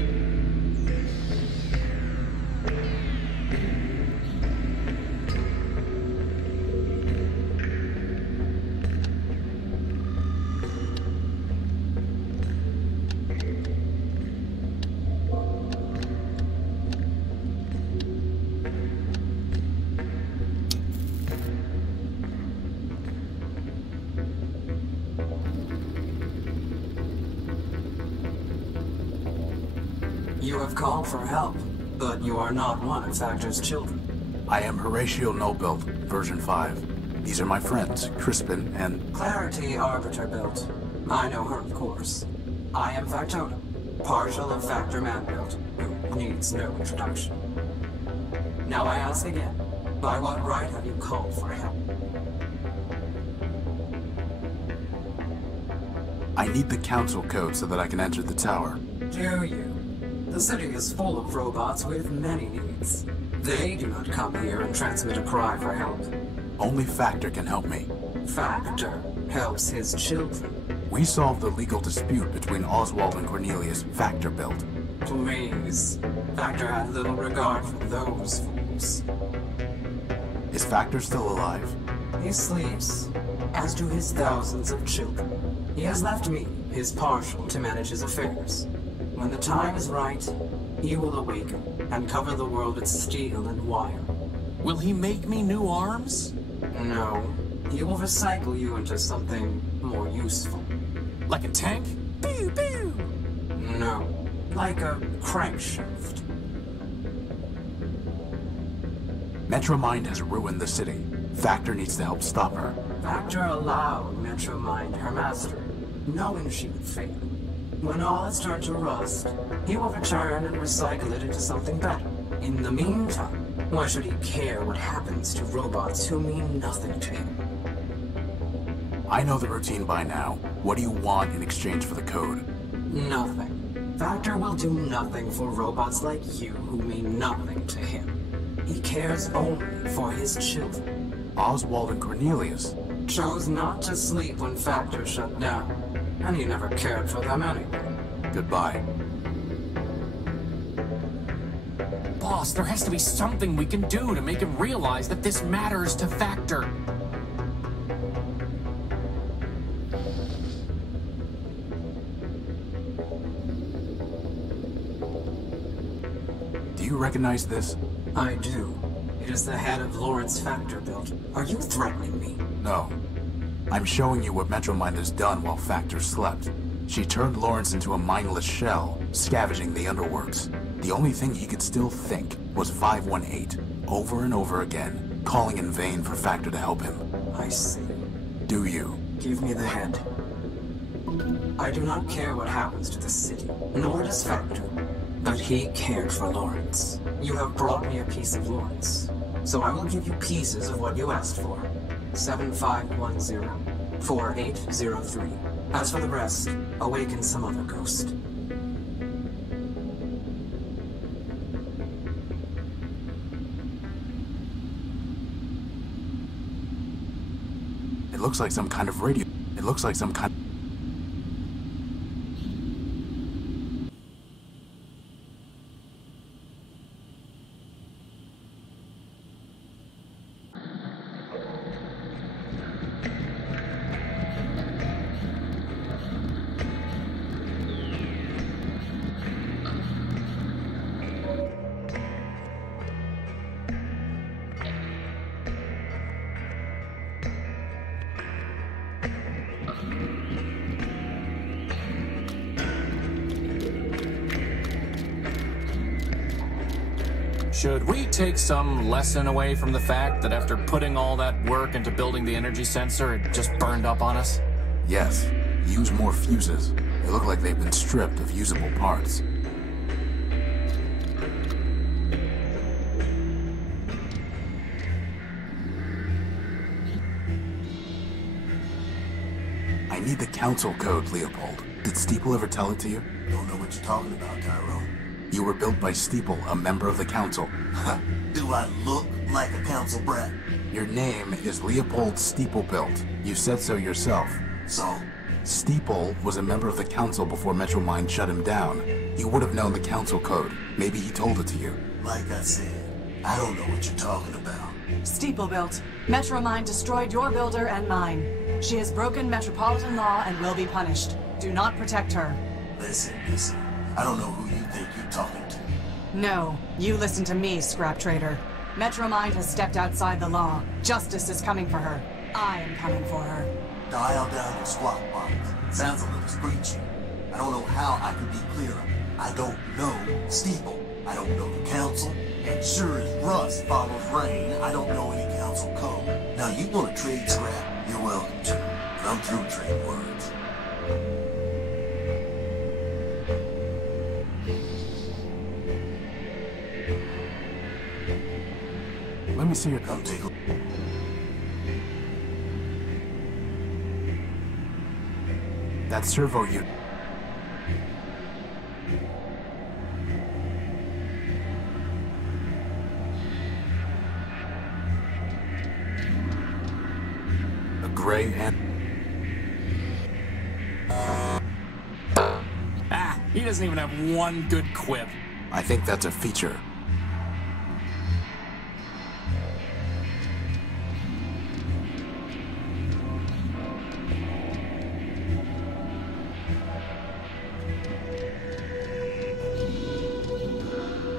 You have called for help, but you are not one of Factor's children. I am Horatio Nobuilt, version 5. These are my friends, Crispin and... Clarity Arbiter built. I know her, of course. I am Factotum, partial of Factor Man built, who needs no introduction. Now I ask again, by what right have you called for help? I need the council code so that I can enter the tower. Do you? The city is full of robots with many needs. They do not come here and transmit a cry for help. Only Factor can help me. Factor helps his children. We solved the legal dispute between Oswald and Cornelius, Factor built. Please. Factor had little regard for those fools. Is Factor still alive? He sleeps, as do his thousands of children. He has left me, his partial, to manage his affairs. When the time is right, he will awaken and cover the world with steel and wire. Will he make me new arms? No. He will recycle you into something more useful. Like a tank? Pew pew! No. Like a crankshaft. Metromind has ruined the city. Factor needs to help stop her. Factor allowed Metromind her mastery, knowing she would fail. When all has turned to rust, he will return and recycle it into something better. In the meantime, why should he care what happens to robots who mean nothing to him? I know the routine by now. What do you want in exchange for the code? Nothing. Factor will do nothing for robots like you who mean nothing to him. He cares only for his children. Oswald and Cornelius chose not to sleep when Factor shut down, and he never cared for them anyway. Goodbye. Boss, there has to be something we can do to make him realize that this matters to Factor. Do you recognize this? I do. It is the head of Lawrence Factor built. Are you threatening me? No. I'm showing you what Metromind has done while Factor slept. She turned Lawrence into a mindless shell, scavenging the underworks. The only thing he could still think was 518, over and over again, calling in vain for Factor to help him. I see. Do you? Give me the head. I do not care what happens to the city, nor does Factor. But he cared for Lawrence. You have brought me a piece of Lawrence, so I will give you pieces of what you asked for. 7510-4803. As for the rest, awaken some other ghost. It looks like some kind of radio. It looks like some kind. Should we take some lesson away from the fact that after putting all that work into building the energy sensor, it just burned up on us? Yes. Use more fuses. They look like they've been stripped of usable parts. I need the council code, Leopold. Did Steeple ever tell it to you? Don't know what you're talking about, Tyrone. You were built by Steeple, a member of the council. Do I look like a council brat? Your name is Leopold Steeplebuilt. You said so yourself. So? Steeple was a member of the council before Metromind shut him down. You would have known the council code. Maybe he told it to you. Like I said, I don't know what you're talking about. Steeplebuilt. Metromind destroyed your builder and mine. She has broken metropolitan law and will be punished. Do not protect her. Listen. I don't know who you think you're talking to. No, you listen to me, scrap trader. Metromind has stepped outside the law. Justice is coming for her. I am coming for her. Dial down your squawk box. Sounds a little screechy. I don't know how I can be clearer. I don't know Steeple. I don't know the council. And sure as rust follows rain, I don't know any council code. Now you want to trade scrap? You're welcome to. But I'm through trading words. Let me see your... Come take a look. That servo unit. A gray and... Ah, he doesn't even have one good quip. I think that's a feature.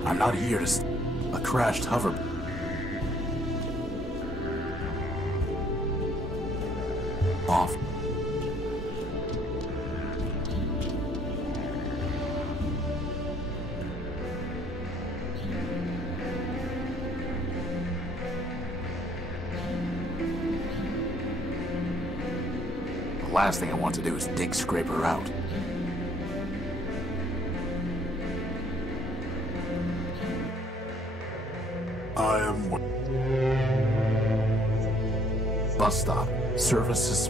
I'm not here to... A crashed hover... Off. The last thing I want to do is dig Scraper out. I am... Bus stop. Services...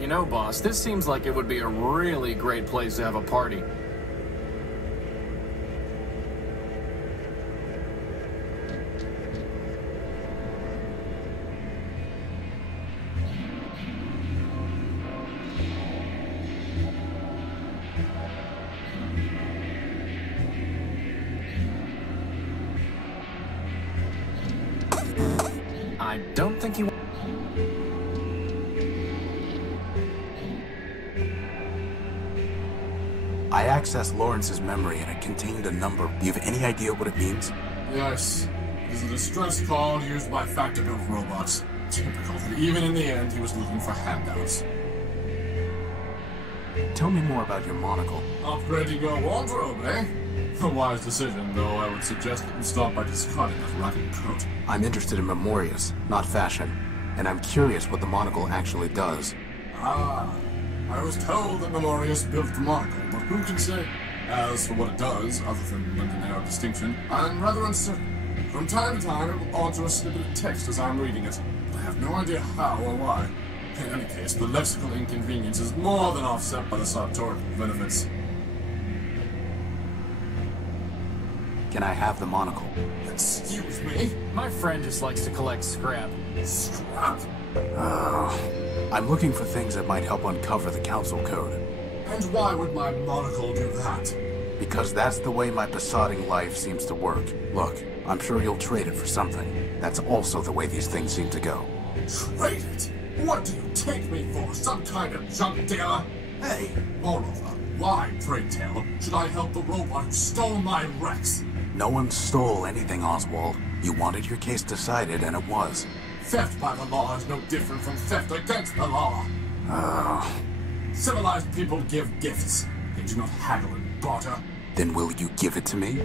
You know, boss, this seems like it would be a really great place to have a party. I don't think you... I accessed Lawrence's memory and it contained a number. Do you have any idea what it means? Yes. It is a distress call used by factor-built robots. Typical that even in the end he was looking for handouts. Tell me more about your monocle. Upgrading your wardrobe, eh? A wise decision, though I would suggest that you start by discarding that rotten coat. I'm interested in memorias, not fashion. And I'm curious what the monocle actually does. Ah. I was told that Memorius built the monocle, but who can say? As for what it does, other than lend an air of distinction, I'm rather uncertain. From time to time, it will alter a snippet of text as I'm reading it, but I have no idea how or why. In any case, the lexical inconvenience is more than offset by the sartorial benefits. Can I have the monocle? Excuse me? My friend just likes to collect scrap. Scrap? I'm looking for things that might help uncover the council code. And why would my monocle do that? Because that's the way my besotting life seems to work. Look, I'm sure you'll trade it for something. That's also the way these things seem to go. Trade it? What do you take me for? Some kind of junk dealer? Hey, moreover, why, pray tell, should I help the robot who stole my Rex? No one stole anything, Oswald. You wanted your case decided, and it was. Theft by the law is no different from theft against the law. Civilized people give gifts. They do not haggle and barter. Then will you give it to me?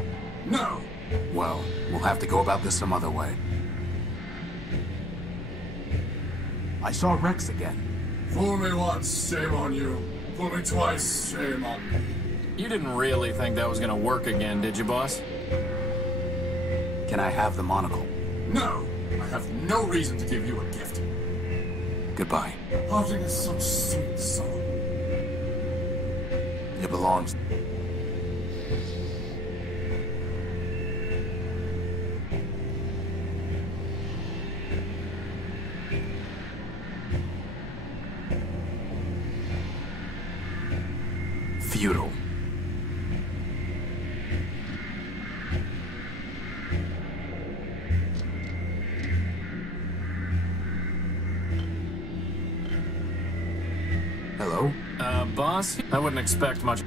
No. Well, we'll have to go about this some other way. I saw Rex again. Fool me once, shame on you. Fool me twice, shame on me. You didn't really think that was gonna work again, did you, boss? Can I have the monocle? No! I have no reason to give you a gift. Goodbye. Parting is such sweet sorrow. It belongs. Futile. Hello? Boss? I wouldn't expect much.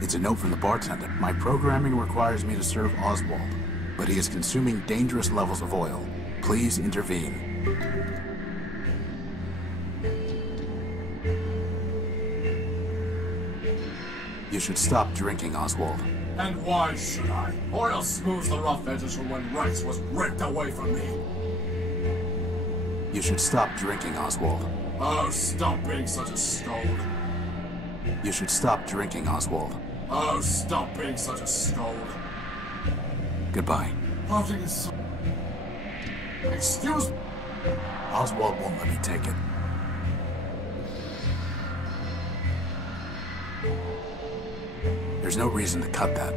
It's a note from the bartender. My programming requires me to serve Oswald, but he is consuming dangerous levels of oil. Please intervene. You should stop drinking, Oswald. And why should I? Oil smooths the rough edges from when Rex was ripped away from me. You should stop drinking, Oswald. Oh, stop being such a scold. You should stop drinking, Oswald. Oh, stop being such a scold. Goodbye. Parting is so... Excuse me. Oswald won't let me take it. There's no reason to cut that.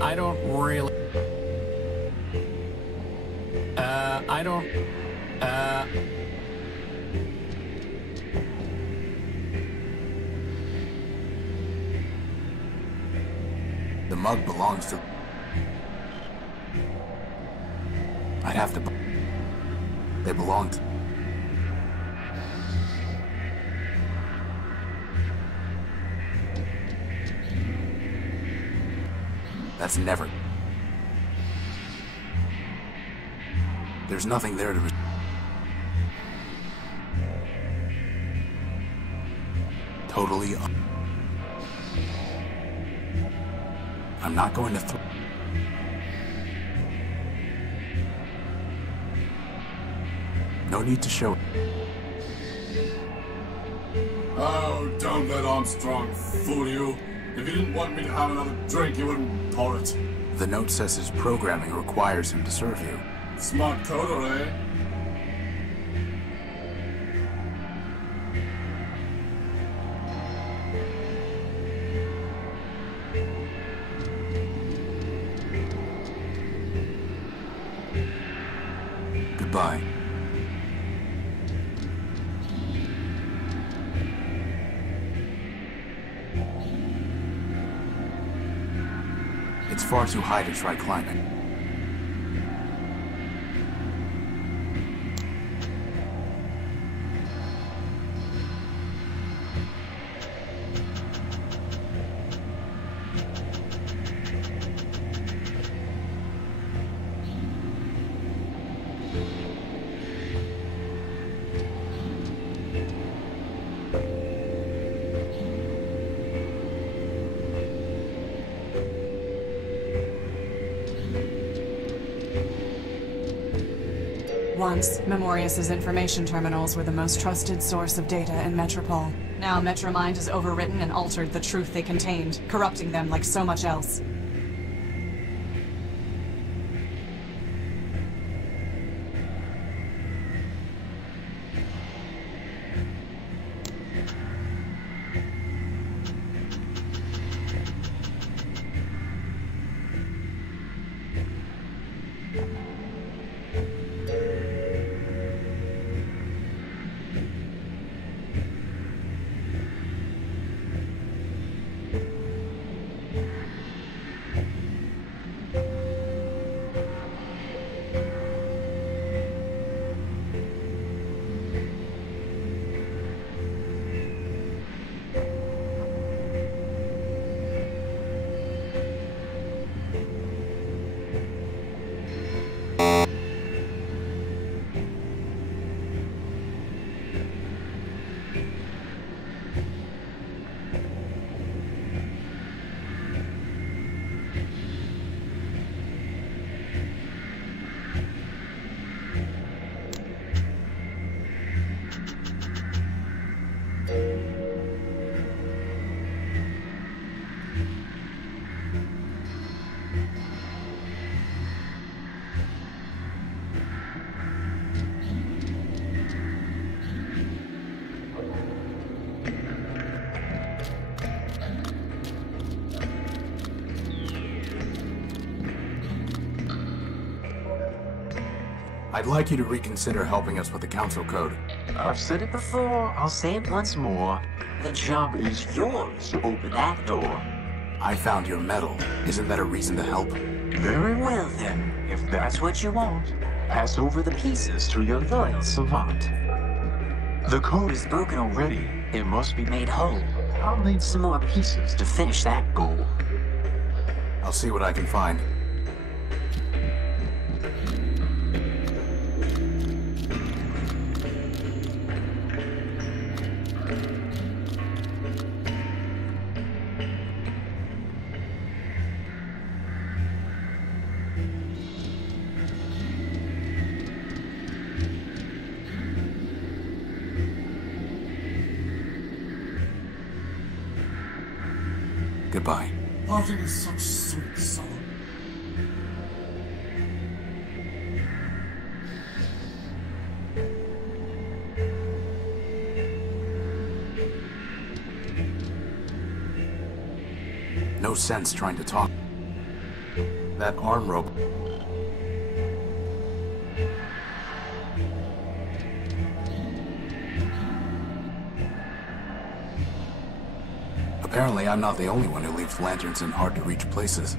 I don't really... I don't... The mug belongs to... I'd have to... They belong to... That's never... There's nothing there to... Totally... I'm not going to No need to show... Oh, don't let Armstrong fool you. If he didn't want me to have another drink, he wouldn't pour it. The note says his programming requires him to serve you. Smart coder, eh? Goodbye. It's far too high to try climbing. Once, Memorius's information terminals were the most trusted source of data in Metropole. Now Metromind has overwritten and altered the truth they contained, corrupting them like so much else. I'd like you to reconsider helping us with the council code. I've said it before, I'll say it once more. The job is yours to open that door. I found your medal. Isn't that a reason to help? Very well then, if that's what you want. Pass over the pieces to your loyal savant. The code is broken already. It must be made whole. I'll need some more pieces to finish that goal. I'll see what I can find. Goodbye. Parting is such sweet sorrow. No sense trying to talk. That arm rope. Apparently, I'm not the only one who leaves lanterns in hard-to-reach places.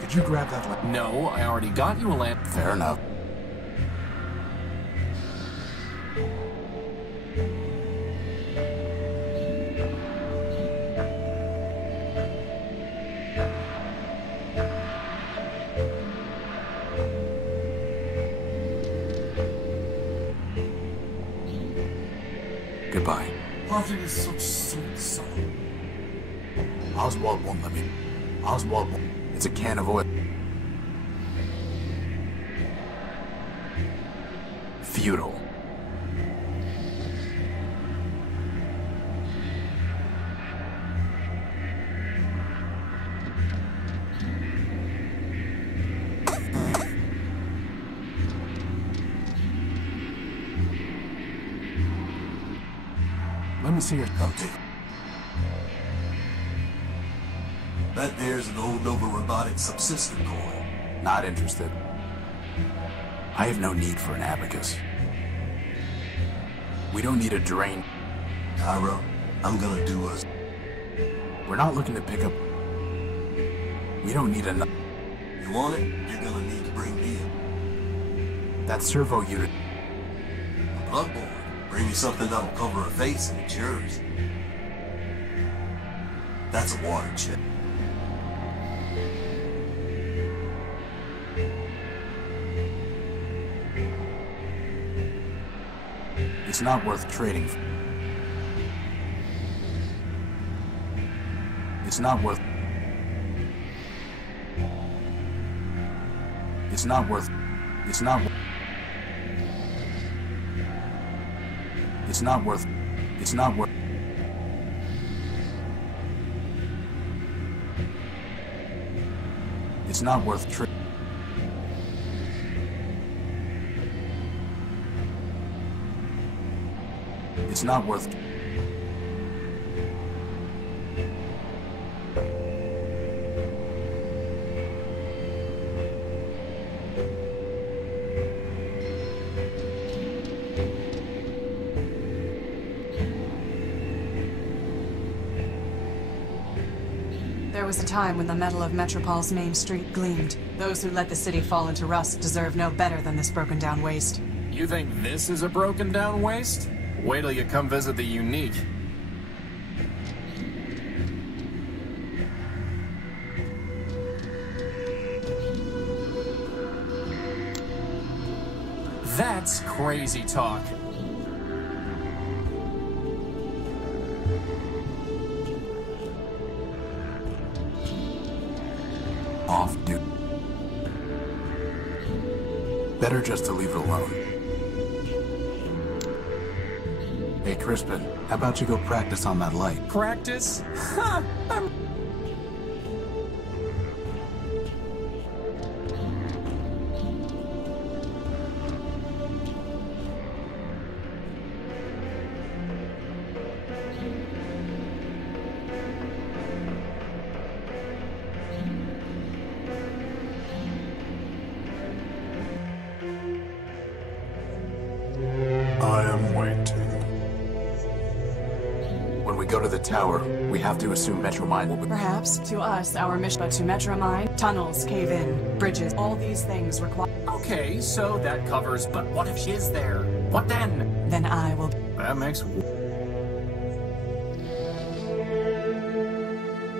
Could you grab that lantern? No, I already got you a lantern. Fair enough. Goodbye. Parting is such sweet sorrow. Oswald won't let me. Oswald won't. It's a can of oil. Futile. Let me see your copy. That there's an old Nova robotic subsystem coin. Not interested. I have no need for an abacus. We don't need a drain. Cairo, I'm gonna do us. We're not looking to pick up. We don't need enough. You want it? You're gonna need to bring me in. That servo unit. A bloodborne. Bring me something that'll cover a face and it's yours. That's a water chip. It's not worth trading. It's not worth. It's not worth. It's not. It's not worth. It's not worth. It's not worth trading. It's not worth. There was a time when the metal of Metropol's main street gleamed. Those who let the city fall into rust deserve no better than this broken-down waste. You think this is a broken-down waste? Wait till you come visit the Unique. That's crazy talk. Off, dude. Better just to leave it alone. Hey, Crispin, how about you go practice on that light? Practice? Ha! waiting. When we go to the tower, we have to assume Metromine will be... Perhaps, to us, our mission, but to Metromine, tunnels, cave in, bridges, all these things require... Okay, so that covers, but what if she is there? What then? Then I will... That makes...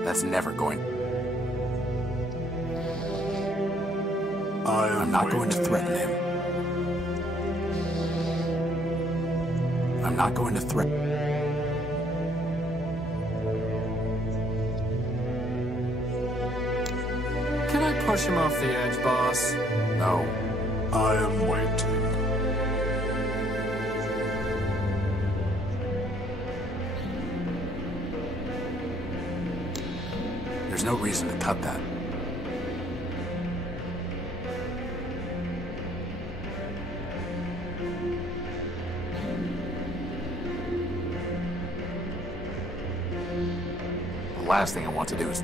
That's never going... I'm not going to threaten him. I'm not going to threaten... Can I push him off the edge, boss? No. I am waiting. There's no reason to cut that. The last thing I want to do is...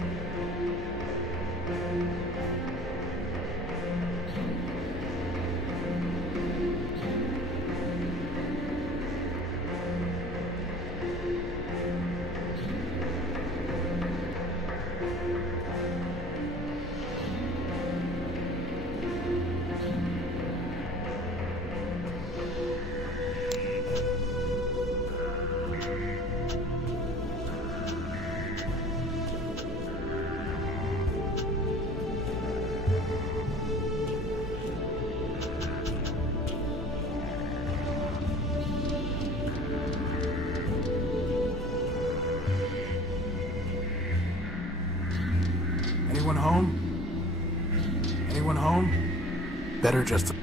Anyone home? Anyone home? Better just...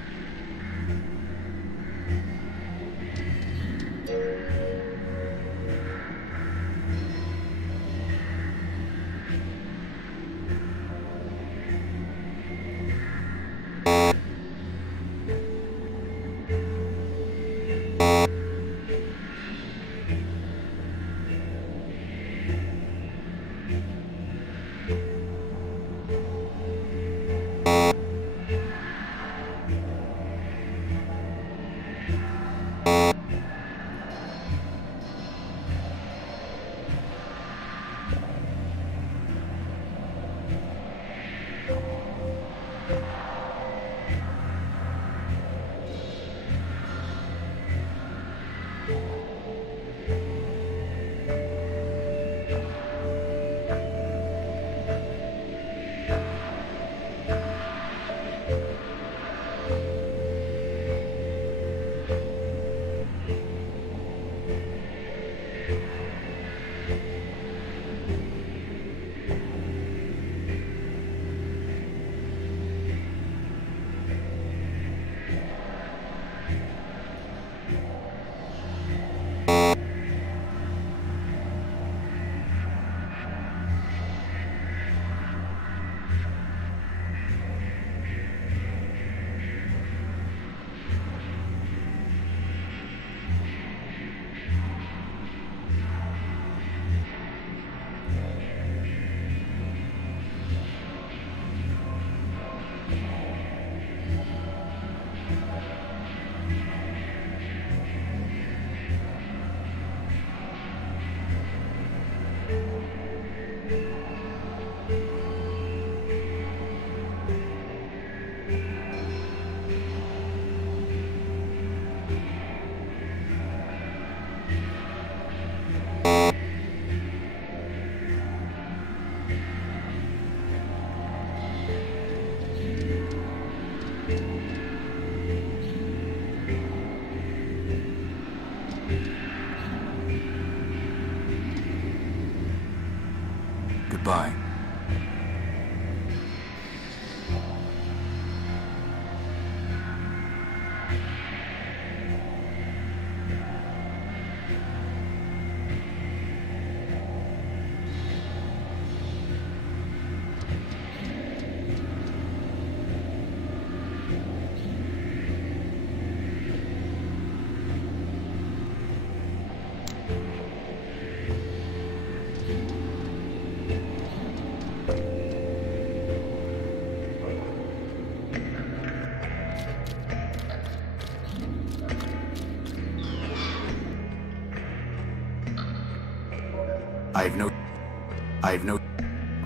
Goodbye.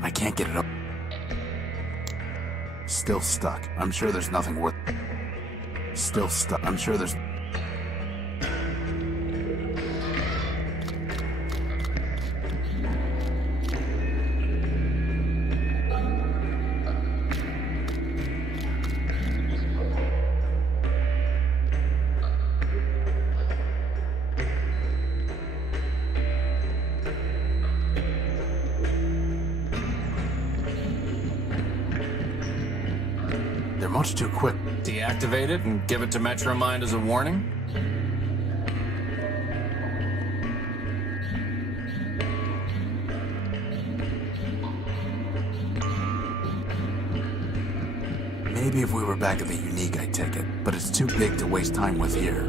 I can't get it up. Still stuck. I'm sure there's nothing worth... Still stuck. I'm sure there's... They're much too quick. Deactivate it and give it to Metromind as a warning? Maybe if we were back at the Unique, I'd take it. But it's too big to waste time with here.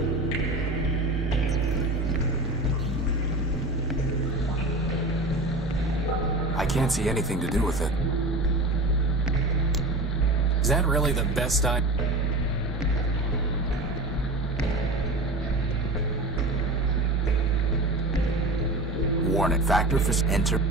I can't see anything to do with it. Is that really the best idea? Warn it. Factor for enter.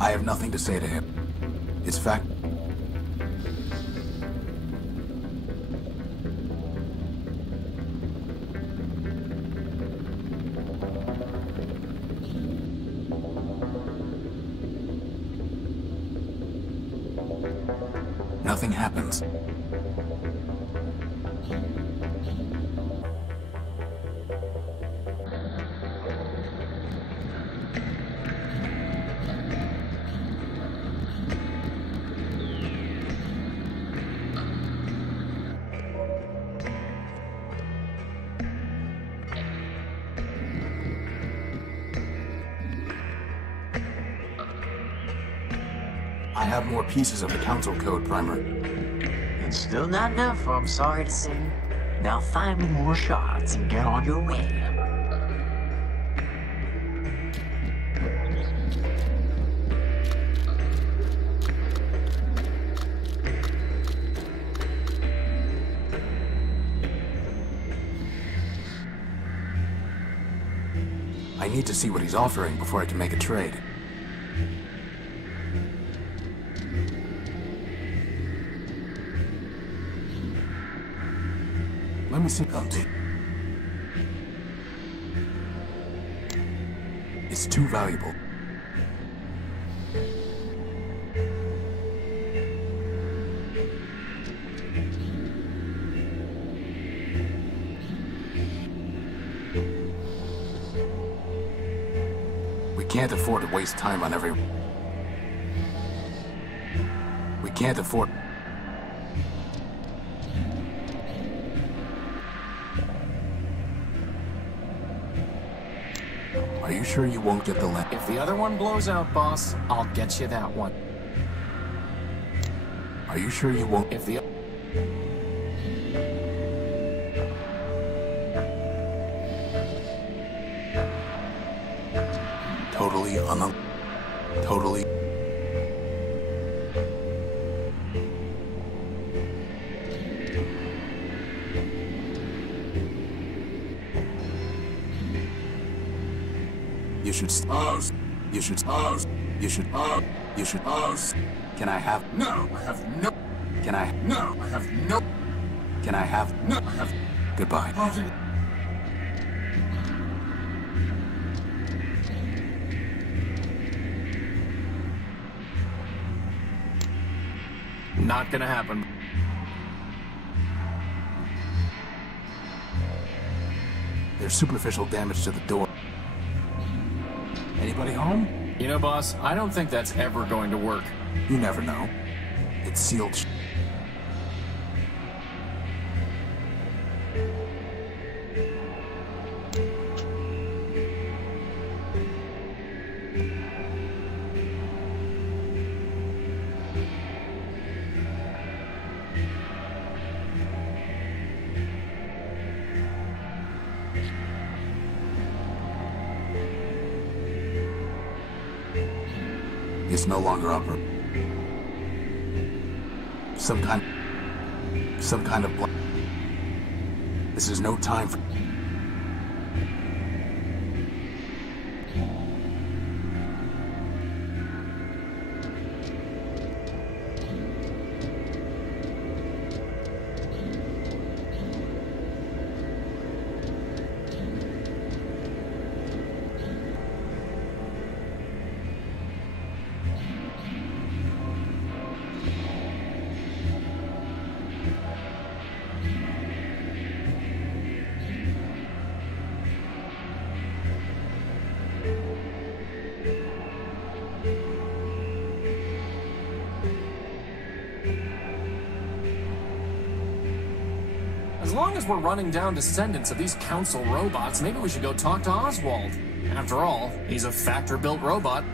I have nothing to say to him. It's fact. Nothing happens. I have more pieces of the Council Code, Primer. It's still not enough, I'm sorry to say. Now find me more shards and get on your way. I need to see what he's offering before I can make a trade. Let me see. It's too valuable. We can't afford to waste time on every... We can't afford... Are you sure you won't get the land? If the other one blows out, boss, I'll get you that one. Are you sure you won't? If the... Totally Totally... You should... You should... You should... You should... Can I have... No, I have no... Can I... No, I have no... Can I have... No, I have... Goodbye. Not gonna happen. There's superficial damage to the door. Anybody home? You know, boss, I don't think that's ever going to work. You never know. It's sealed. It's no longer upper. Some kind of This is no time for... As long as we're running down descendants of these council robots, maybe we should go talk to Oswald. After all, he's a factor-built robot.